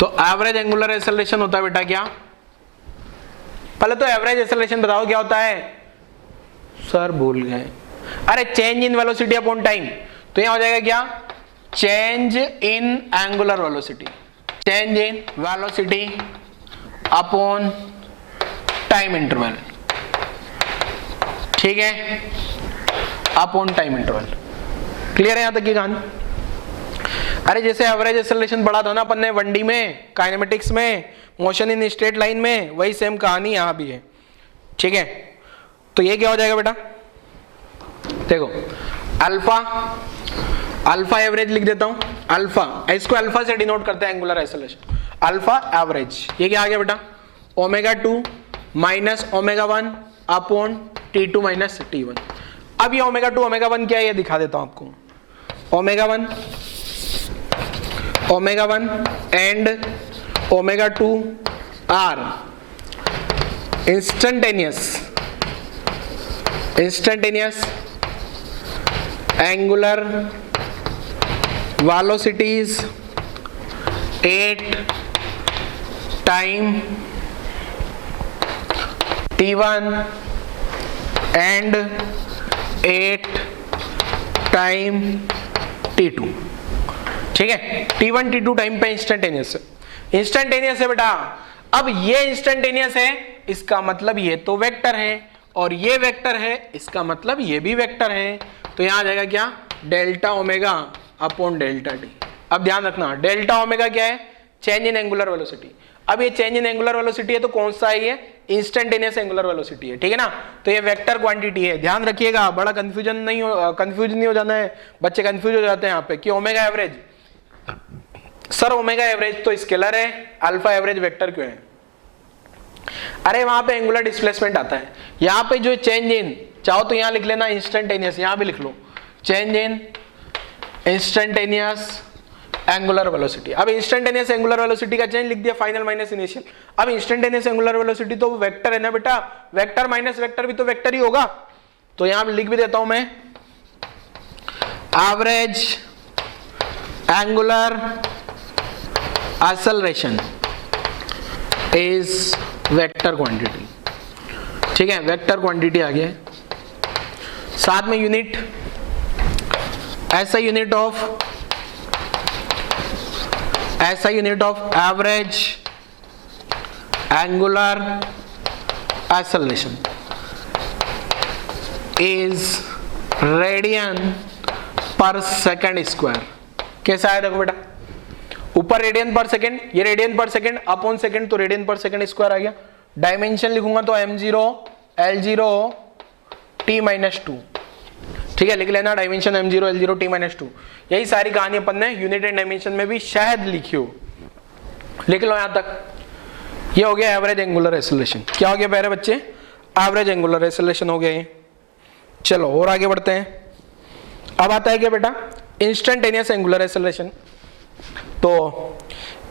तो एवरेज एंगुलर एक्सेलरेशन होता है बेटा क्या, पहले तो एवरेज एक्सेलरेशन बताओ क्या होता है। सर भूल गए, अरे change in velocity upon time. तो यहां हो जाएगा क्या, change in angular velocity, change in velocity upon time interval, ठीक है, अपॉन टाइम इंटरवल। क्लियर है यहां तक की कहानी। अरे जैसे एवरेज एक्सेलरेशन पढ़ा था ना अपन ने 1D में, काइनेमेटिक्स में, मोशन इन स्ट्रेट लाइन में, वही सेम कहानी यहां भी है, ठीक है। तो ये क्या हो जाएगा बेटा, देखो अल्फा, अल्फा एवरेज लिख देता हूं, अल्फा, इसको अल्फा से डिनोट करते हैं एंगुलर एक्सेलरेशन, अल्फा एवरेज। ये क्या आ गया बेटा, omega 2 minus omega 1 upon T2 minus T1। अब ये ओमेगा 2 ओमेगा 1 क्या है ये दिखा देता हूं आपको। Omega 1 and omega 2 are instantaneous angular velocities at time T1 and 8 time T2, ठीक है। T1 T2 टाइम पे इंस्टेंटेनियस है बेटा। अब ये इंस्टेंटेनियस है, इसका मतलब ये तो वेक्टर है, और ये वेक्टर है, इसका मतलब ये भी वेक्टर है। तो यहां आ जाएगा क्या, delta omega upon delta T. अब ध्यान रखना, डेल्टा ओमेगा क्या है, चेंज इन एंगुलर वेलोसिटी। अब ये चेंज इन एंगुलर वेलोसिटी है तो कौन सा है ये, इंस्टेंटेनियस एंगुलर वेलोसिटी है, ठीक है ना। तो ये वेक्टर क्वांटिटी है, ध्यान रखिएगा, बड़ा कंफ्यूज नहीं हो जाना है, बच्चे कंफ्यूज हो जाते हैं यहाँ पे कि omega average, sir omega average तो स्केलर है, अल्फा एवरेज वेक्टर क्यों है। अरे वहां पे एंगुलर डिस्प्लेसमेंट आता है, यहाँ पे जो चेंज इन, चाहो तो यहाँ लिख लेना इंस्टेंटेनियस, यहाँ भी लिख लो change in instantaneous angular velocity. अब इंस्टेंटेनियस एंगुलर वेलोसिटी का चेंज लिख दिया, फाइनल माइनस इनिशियल। अब इंस्टेंटेनियस एंगुलर वेलोसिटी तो वेक्टर है ना बेटा, वेक्टर माइनस वेक्टर भी तो वेक्टर ही होगा। तो यहां लिख भी देता हूं मैं, average angular acceleration, is vector quantity. ठीक है, वेक्टर क्वांटिटी आ गया है। साथ में यूनिट, ऐसा unit of average angular acceleration is radian पर सेकेंड स्क्वायर। कैसा है देखो बेटा, ऊपर रेडियन पर सेकेंड, ये रेडियन पर सेकेंड अपॉन सेकेंड, तो रेडियन पर सेकेंड स्क्वायर आ गया। डायमेंशन लिखूंगा तो m0 L0 T-2। ठीक है, लिख लेना डायमेंशन m0 L0 T-2। यही सारी कहानी अपन ने यूनिट एंड डायमेंशन में भी शायद लिखी हो, लिख लो यहां तक। ये हो गया एवरेज एंगुलर एक्सेलरेशन। क्या हो गया प्यारे बच्चे, एवरेज एंगुलर एक्सेलरेशन हो गया ये। चलो और आगे बढ़ते हैं। अब आता है क्या बेटा, इंस्टेंटेनियस एंगुलर एक्सेलरेशन। तो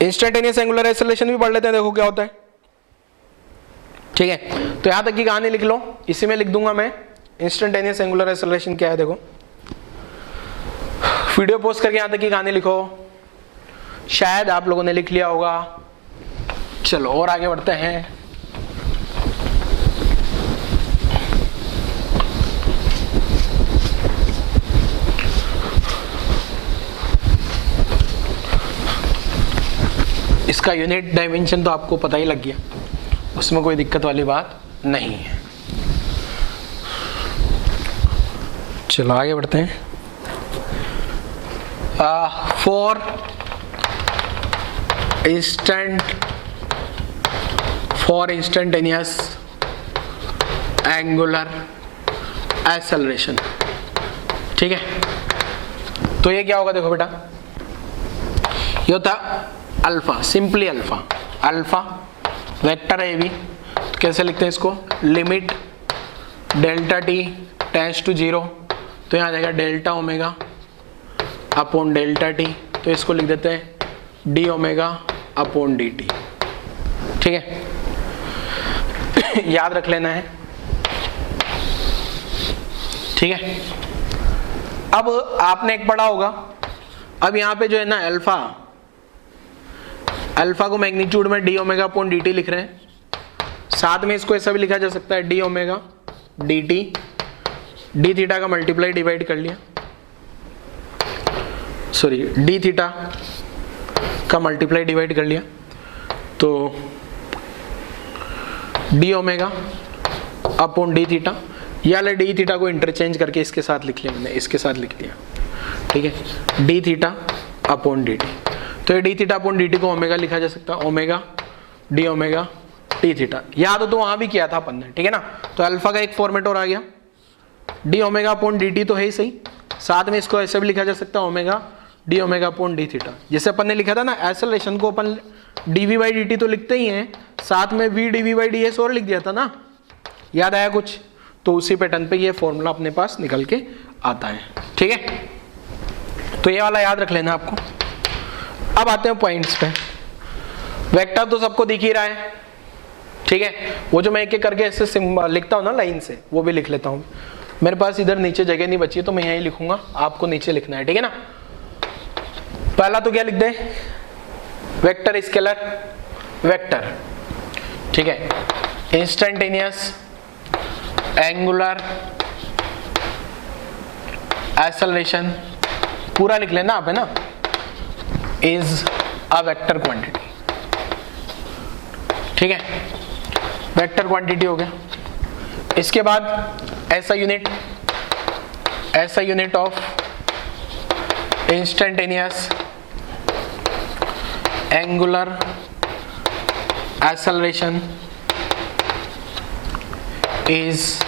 इंस्टेंटेनियस एंगुलर एक्सेलरेशन भी पढ़ लेते हैं, देखो क्या होता है। ठीक है, तो यहां तक की कहानी लिख लो, इसी में लिख दूंगा मैं इंस्टेंटेनियस एंगुलर एक्सेलरेशन क्या है। देखो वीडियो पोस्ट करके यहां तक की कहानी लिखो, शायद आप लोगों ने लिख लिया होगा। चलो और आगे बढ़ते हैं। इसका यूनिट डायमेंशन तो आपको पता ही लग गया, उसमें कोई दिक्कत वाली बात नहीं है। चलो आगे बढ़ते हैं। For instantaneous angular acceleration. ठीक है, तो ये क्या होगा देखो बेटा, ये होता alpha, simply alpha. Alpha vector है ये भी, तो कैसे लिखते हैं इसको, limit delta T tends to 0, तो यहाँ आ जाएगा delta omega upon delta t, तो इसको लिख देते हैं d omega upon D t. ठीक है, याद रख लेना है। ठीक है, अब आपने एक पढ़ा होगा, अब यहाँ पे जो है ना अल्फा को मैग्नीट्यूड में D omega upon D T लिख रहे हैं। साथ में इसको ऐसा भी लिखा जा सकता है D omega D T, D theta का मल्टीप्लाई डिवाइड कर लिया, सॉरी डी थीटा का मल्टीप्लाई डिवाइड कर लिया, तो D omega upon d theta, या डी थीटा को इंटरचेंज करके इसके साथ लिख लिया मैंने, इसके साथ लिख लिया। ठीक है, D theta upon D t, तो ये D theta upon D T को ओमेगा लिखा जा सकता है, omega d omega T theta. याद हो तो वहां भी किया था अपन ने, ठीक है ना। तो अल्फा का एक फॉर्मेट और आ गया, D omega upon D t तो है ही सही, साथ में इसको ऐसे भी लिखा जा सकता है omega d omega upon d theta. जैसे अपन ने लिखा था ना एक्सेलरेशन को अपन डीवी बाई डी टी तो लिखते ही हैं, साथ में v d v by d s और लिख दिया था ना, याद आया कुछ, तो उसी पैटर्न पे ये फॉर्मूला अपने पास निकल के आता है। ठीक है, तो ये वाला याद रख लेना आपको। अब आते हैं पॉइंट्स पे। वेक्टर तो सबको दिख ही रहा है, ठीक है, वो जो मैं एक एक करके ऐसे लिखता हूँ ना लाइन से, वो भी लिख लेता हूँ। मेरे पास इधर नीचे जगह नहीं बची है तो मैं यहीं लिखूंगा, आपको नीचे लिखना है, ठीक है ना। पहला तो क्या लिख दे, वेक्टर स्केलर वेक्टर, ठीक है, इंस्टेंटेनियस एंगुलर एक्सेलरेशन पूरा लिख लेना आप, है ना, इज अ वेक्टर क्वांटिटी। ठीक है, वेक्टर क्वांटिटी हो गया। इसके बाद ऐसा unit of instantaneous angular acceleration is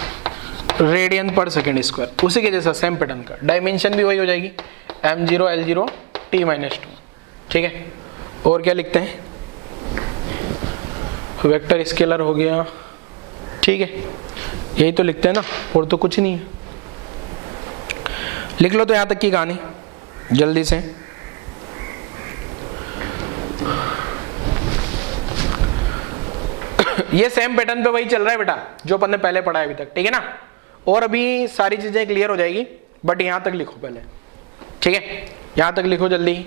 radian पर सेकेंड स्क्वायर। उसी के जैसा सेम पैटर्न का, डायमेंशन भी वही हो जाएगी m0 L0 T-2। ठीक है, और क्या लिखते हैं, वेक्टर स्केलर हो गया, ठीक है, यही तो लिखते हैं ना, और तो कुछ नहीं है। लिख लो तो यहां तक की कहानी जल्दी से। ये सेम पैटर्न पे वही चल रहा है बेटा जो अपन ने पहले पढ़ा है अभी तक, ठीक है ना। और अभी सारी चीजें क्लियर हो जाएगी, बट यहां तक लिखो पहले, ठीक है, यहां तक लिखो जल्दी।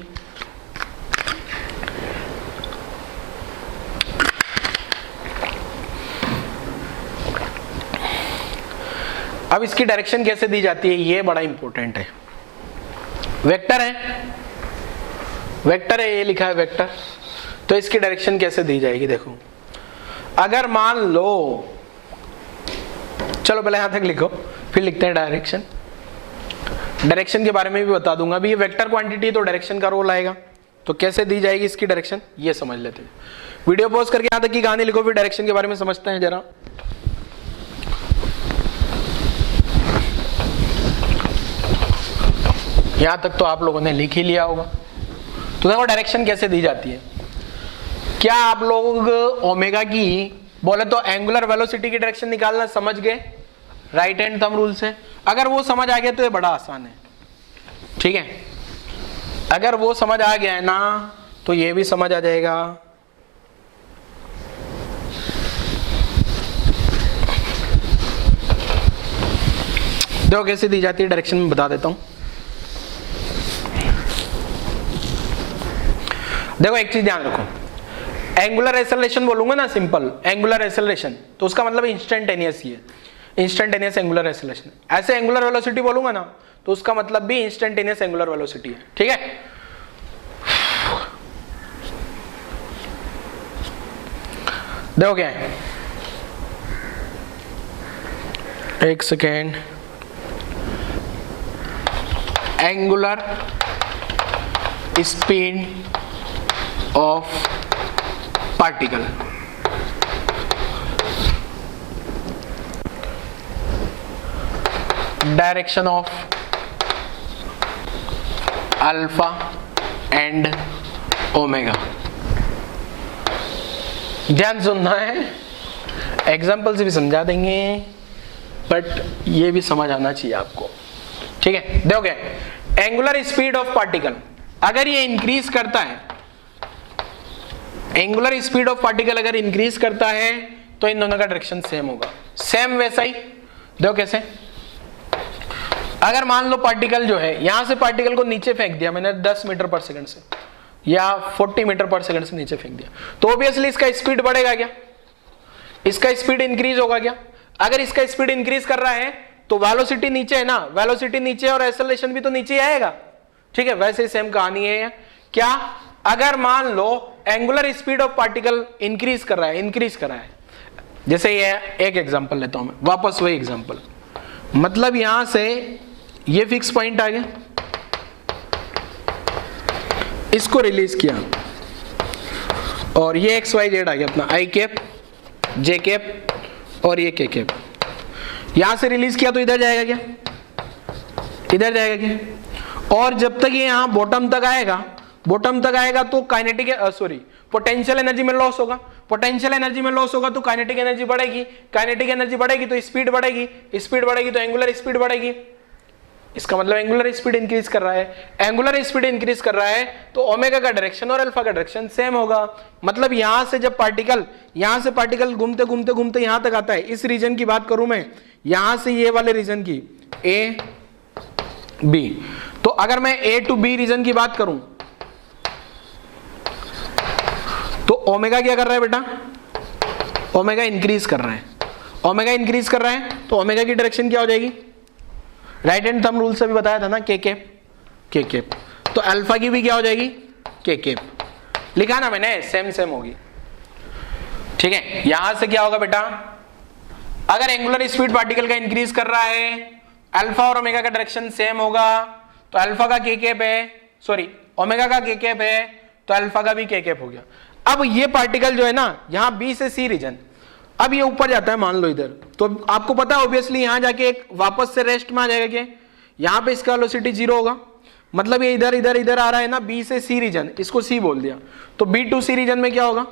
अब इसकी डायरेक्शन कैसे दी जाती है, ये बड़ा इंपॉर्टेंट है। वेक्टर है, वेक्टर है, ये लिखा है वेक्टर, तो इसकी डायरेक्शन कैसे दी जाएगी। देखो अगर मान लो, चलो पहले यहां तक लिखो फिर लिखते हैं डायरेक्शन। डायरेक्शन के बारे में भी बता दूंगा। अभी ये वेक्टर क्वांटिटी है तो डायरेक्शन का रोल आएगा, तो कैसे दी जाएगी इसकी डायरेक्शन ये समझ लेते हैं। वीडियो पॉज करके यहां तक की कहानी लिखो, फिर डायरेक्शन के बारे में समझते हैं जरा। यहां तक तो आप लोगों ने लिख ही लिया होगा। तो देखो डायरेक्शन कैसे दी जाती है। क्या आप लोग ओमेगा की बोले तो एंगुलर वेलोसिटी की डायरेक्शन निकालना समझ गए राइट हैंड थंब रूल से? अगर वो समझ आ गया तो ये बड़ा आसान है, ठीक है। अगर वो समझ आ गया है ना तो ये भी समझ आ जाएगा। देखो कैसे दी जाती है डायरेक्शन में बता देता हूं। देखो एक चीज ध्यान रखो, एंगुलर एक्सेलरेशन बोलूंगा ना, सिंपल एंगुलर एक्सेलरेशन, तो उसका मतलब इंस्टेंटेनियस ही है, इंस्टेंटेनियस एंगुलर एक्सेलरेशन। ऐसे एंगुलर वेलोसिटी बोलूंगा ना तो उसका मतलब भी इंस्टेंटेनियस एंगुलर वेलोसिटी है, ठीक है। देखो क्या है, एक second, angular speed of particle, direction of alpha and omega. ध्यान सुनना है, एग्जाम्पल से भी समझा देंगे बट ये भी समझ आना चाहिए आपको, ठीक है। देखो क्या, एंगुलर स्पीड ऑफ पार्टिकल अगर ये इंक्रीज करता है, एंगुलर स्पीड ऑफ पार्टिकल अगर इंक्रीज करता है तो इन दोनों का डायरेक्शन सेम होगा। सेम वैसा ही देखो कैसे, अगर मान लो पार्टिकल जो है यहां से पार्टिकल को नीचे फेंक दिया मैंने 10 मीटर पर सेकंड से या 40 मीटर पर सेकंड से नीचे फेंक दिया, तो ऑब्वियसली इसका स्पीड बढ़ेगा क्या, इसका स्पीड इंक्रीज होगा क्या। अगर इसका स्पीड इंक्रीज कर रहा है तो वेलोसिटी नीचे है ना, वेलोसिटी नीचे और एक्सेलरेशन भी तो नीचे ही आएगा, ठीक है। वैसे ही सेम कहानी है क्या, अगर मान लो angular speed of particle increase कर रहा है, इंक्रीज कर रहा है, जैसे ये एक एग्जांपल लेता हूं मैं, वापस वही एग्जांपल, मतलब यहां से ये फिक्स पॉइंट आ गया, इसको रिलीज किया और ये एक्स वाई जेड आ गया अपना, आई कैप, जे कैप और ये के कैप, यहां से रिलीज किया तो इधर जाएगा क्या, इधर जाएगा क्या। और जब तक ये यहां बॉटम तक आएगा, बॉटम तक आएगा तो काइनेटिक सॉरी पोटेंशियल एनर्जी में लॉस होगा, पोटेंशियल एनर्जी में लॉस होगा तो काइनेटिक एनर्जी बढ़ेगी, काइनेटिक एनर्जी बढ़ेगी तो स्पीड बढ़ेगी, स्पीड बढ़ेगी तो एंगुलर स्पीड बढ़ेगी। इसका मतलब एंगुलर स्पीड इंक्रीज कर रहा है, एंगुलर स्पीड इंक्रीज कर रहा है तो ओमेगा का डायरेक्शन और अल्फा का डायरेक्शन सेम होगा। मतलब यहां से जब पार्टिकल, यहां से पार्टिकल घूमते घूमते घूमते यहां तक आता है, इस रीजन की बात करूं मैं, यहां से ये वाले रीजन की ए बी, तो अगर मैं ए टू बी रीजन की बात करूं तो ओमेगा क्या कर रहा है बेटा, ओमेगा इंक्रीज कर रहा है, ओमेगा इंक्रीज कर रहा है तो ओमेगा की डायरेक्शन क्या हो जाएगी, राइट हैंड थंब रूल से भी बताया था ना, के कैप, के कैप, तो अल्फा की भी क्या हो जाएगी, के कैप, लिखा ना मैंने, सेम सेम होगी, ठीक है। यहां से क्या होगा बेटा, अगर एंगुलर स्पीड पार्टिकल का इंक्रीज कर रहा है, अल्फा और ओमेगा का डायरेक्शन सेम होगा, तो अल्फा का के कैप है, सॉरी ओमेगा का के कैप है तो अल्फा का भी के कैप हो गया। अब ये पार्टिकल जो है ना, यहां बी से सी रीजन, अब ये ऊपर जाता है मान लो इधर, तो आपको पता है ऑब्वियसली यहां जाके एक वापस से रेस्ट में आ जाएगा कि यहां पे इसका वेलोसिटी 0 होगा, मतलब ये इधर इधर इधर आ रहा है ना, बी से सी रीजन, इसको सी बोल दिया, तो बी टू सी रीजन में क्या होगा,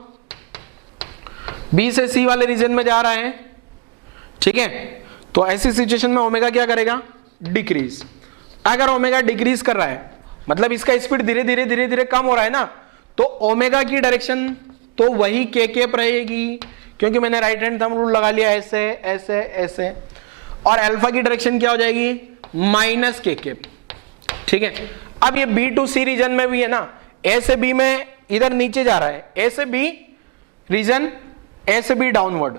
बी से सी वाले रीजन में जा रहा है, ठीक है। तो ऐसी सिचुएशन में ओमेगा क्या करेगा, डिक्रीज। अगर ओमेगा डिक्रीज कर रहा है मतलब इसका स्पीड धीरे धीरे धीरे धीरे कम हो रहा है ना, तो ओमेगा की डायरेक्शन तो वही के कैप रहेगी, क्योंकि मैंने राइट हैंड थंब रूल लगा लिया, ऐसे ऐसे ऐसे, और अल्फा की डायरेक्शन क्या हो जाएगी, माइनस के कैप, ठीक है। अब ये बी टू सी रीजन में भी है ना, ए से बी में इधर नीचे जा रहा है, ए से बी रीजन, ए से बी डाउनवर्ड,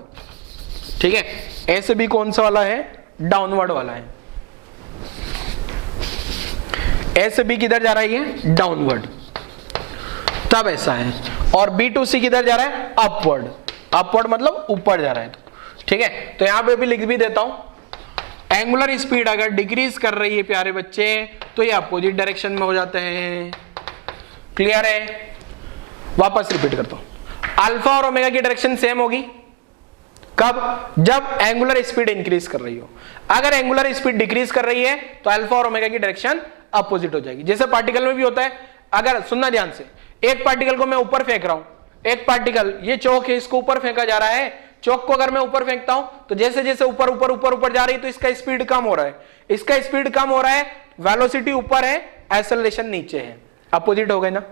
ठीक है। ए से बी कौन सा वाला है, डाउनवर्ड वाला है, ए से बी किधर जा रहा है ये डाउनवर्ड, तब ऐसा है। और बी टू सी किधर जा रहा है अपवर्ड, अपवर्ड मतलब ऊपर जा रहा है, ठीक है। तो यहां पे भी लिख भी देता हूं, एंगुलर स्पीड अगर डिक्रीज कर रही है प्यारे बच्चे तो ये अपोजिट डायरेक्शन में हो जाते हैं। क्लियर है? वापस रिपीट करता हूं, अल्फा और ओमेगा की डायरेक्शन सेम होगी कब? जब एंगुलर स्पीड इंक्रीज कर रही हो। अगर एंगुलर स्पीड डिक्रीज कर रही है तो अल्फा और ओमेगा की डायरेक्शन अपोजिट हो जाएगी। जैसे पार्टिकल में भी होता है, अगर सुनना ध्यान से, एक पार्टिकल को मैं ऊपर फेंक रहा हूं, एक पार्टिकल ये चौक है इसको ऊपर फेंका जा रहा है, चौक को अगर मैं ऊपर फेंकता हूं तो जैसे जैसे ऊपर ऊपर ऊपर ऊपर जा रही है तो इसका स्पीड कम हो रहा है, इसका स्पीड कम हो रहा है, वेलोसिटी ऊपर है, एक्सेलरेशन नीचे है, अपोजिट हो गए ना,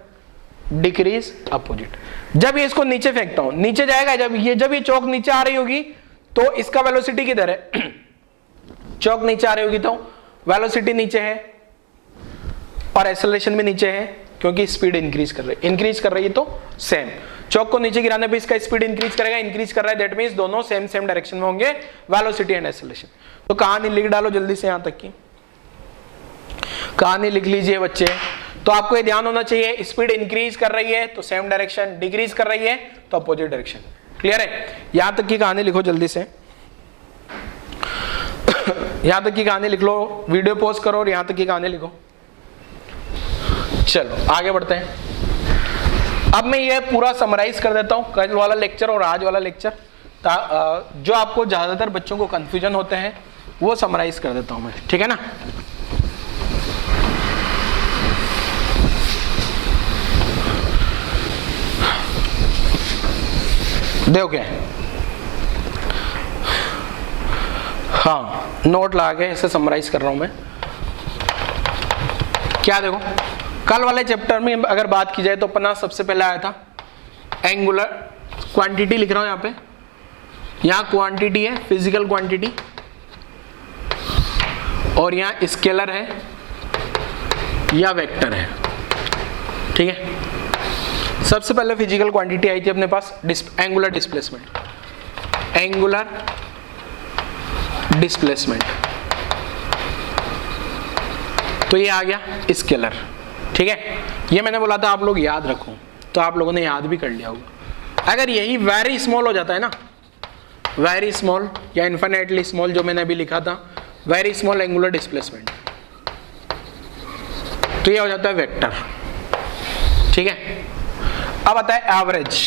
डिक्रीज अपोजिट। जब ये इसको नीचे फेंकता हूं नीचे जाएगा, जब ये चौक नीचे आ रही होगी तो इसका वेलोसिटी किधर है चौक नीचे आ रही होगी तो वेलोसिटी नीचे है और एक्सेलरेशन भी नीचे है, क्योंकि स्पीड इंक्रीज कर रही है तो सेम। चौक को नीचे गिराने पे इसका स्पीड इंक्रीज करेगा, इंक्रीज कर रहा है, दैट मींस दोनों सेम सेम डायरेक्शन में होंगे, वेलोसिटी एंड एक्सेलरेशन। तो कहानी लिख डालो जल्दी से, यहां तक की कहानी लिख लीजिए बच्चे। तो आपको ये ध्यान होना चाहिए, स्पीड इंक्रीज कर रही है तो सेम डायरेक्शन, डिक्रीज कर रही है तो अपोजिट डायरेक्शन। क्लियर है? यहां तक की कहानी लिखो जल्दी से यहां तक की कहानी लिख लो, वीडियो पॉज करो और यहां तक की कहानी लिखो। चलो आगे बढ़ते हैं। अब मैं ये पूरा समराइज कर देता हूं, कल वाला लेक्चर और आज वाला लेक्चर, जो आपको ज्यादातर बच्चों को कंफ्यूजन होते हैं वो समराइज कर देता हूं मैं, ठीक है ना। देखो क्या, हाँ नोट ला के इसे समराइज कर रहा हूं मैं। क्या देखो, कल वाले चैप्टर में अगर बात की जाए तो अपना सबसे पहले आया था एंगुलर क्वांटिटी, लिख रहा हूं यहां पे, यहां क्वांटिटी है फिजिकल क्वांटिटी और यहां स्केलर है या वेक्टर है, ठीक है। सबसे पहले फिजिकल क्वांटिटी आई थी अपने पास एंगुलर डिस्प्लेसमेंट, एंगुलर डिस्प्लेसमेंट, तो ये आ गया स्केलर, ठीक है। ये मैंने बोला था आप लोग याद रखो, तो आप लोगों ने याद भी कर लिया होगा। अगर यही वेरी स्मॉल हो जाता है ना, वेरी स्मॉल या इन्फिनिटली स्मॉल, जो मैंने अभी लिखा था वेरी स्मॉल एंगुलर डिस्प्लेसमेंट, तो ये हो जाता है वेक्टर, ठीक है। अब आता है average,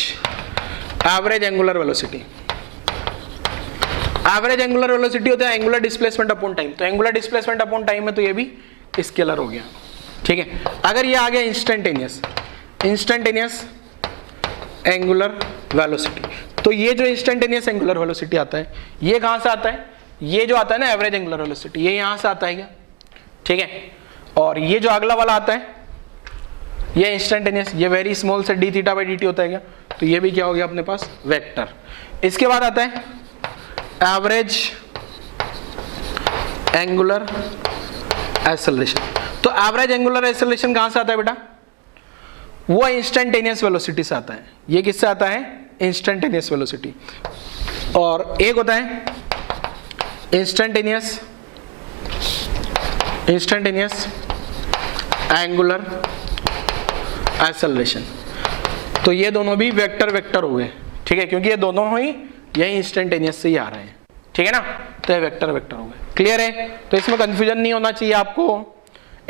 average angular velocity. Average angular velocity होता है एंगुलर डिस्प्लेसमेंट अपॉन टाइम, तो एंगुलर डिस्प्लेसमेंट अपॉन टाइम में तो ये भी स्केलर हो गया, ठीक है। अगर ये आ गया इंस्टेंटेनियस, इंस्टेंटेनियस एंगुलर वेलोसिटी, तो ये जो इंस्टेंटेनियस एंगुलर वेलोसिटी आता है ये कहां से आता है? ये जो आता है ना एवरेज एंगुलर वेलोसिटी, ये यहां से आता है क्या, ठीक है। और ये जो अगला वाला आता है ये इंस्टेंटेनियस, ये वेरी स्मॉल से D theta by D T होता है क्या, तो ये भी क्या हो गया अपने पास वेक्टर। इसके बाद आता है एवरेज एंगुलर एक्सेलरेशन, तो एवरेज एंगुलर एक्सेलरेशन कहां से आता है बेटा? वो इंस्टेंटेनियस वेलोसिटी से आता है। ये किससे आता है? Instantaneous velocity. और एक होता है इंस्टेंटेनियस एंगुलर एक्सेलरेशन, तो ये दोनों भी वेक्टर वेक्टर हुए, ठीक है, क्योंकि ये दोनों ही यही इंस्टेंटेनियस से ही आ रहे हैं, ठीक है ना, तो ये वेक्टर वेक्टर हो गए। क्लियर है? तो इसमें कंफ्यूजन नहीं होना चाहिए आपको।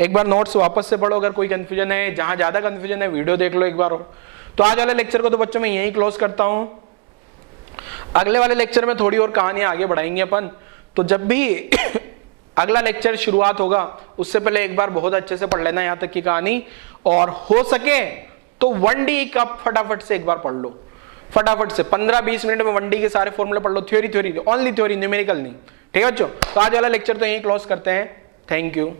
एक बार नोट्स वापस से पढ़ो, अगर कोई कंफ्यूजन है, जहां ज्यादा कंफ्यूजन है वीडियो देख लो एक बार और। तो आज वाले लेक्चर को तो बच्चों मैं यही क्लोज करता हूं। अगले वाले लेक्चर में थोड़ी और कहानियां आगे बढ़ाएंगे अपन, तो जब भी अगला लेक्चर शुरुआत होगा उससे पहले एक बार बहुत अच्छे से पढ़ लेना यहाँ तक की कहानी, और हो सके तो 1D का फटाफट से एक बार पढ़ लो, फटाफट से 15-20 मिनट में 1D के सारे फॉर्मूले पढ़ लो, थ्योरी ओनली थ्योरी, न्यूमेरिकल नहीं, ठीक है बच्चों। तो आज वाला लेक्चर तो यही क्लोज करते हैं। Thank you.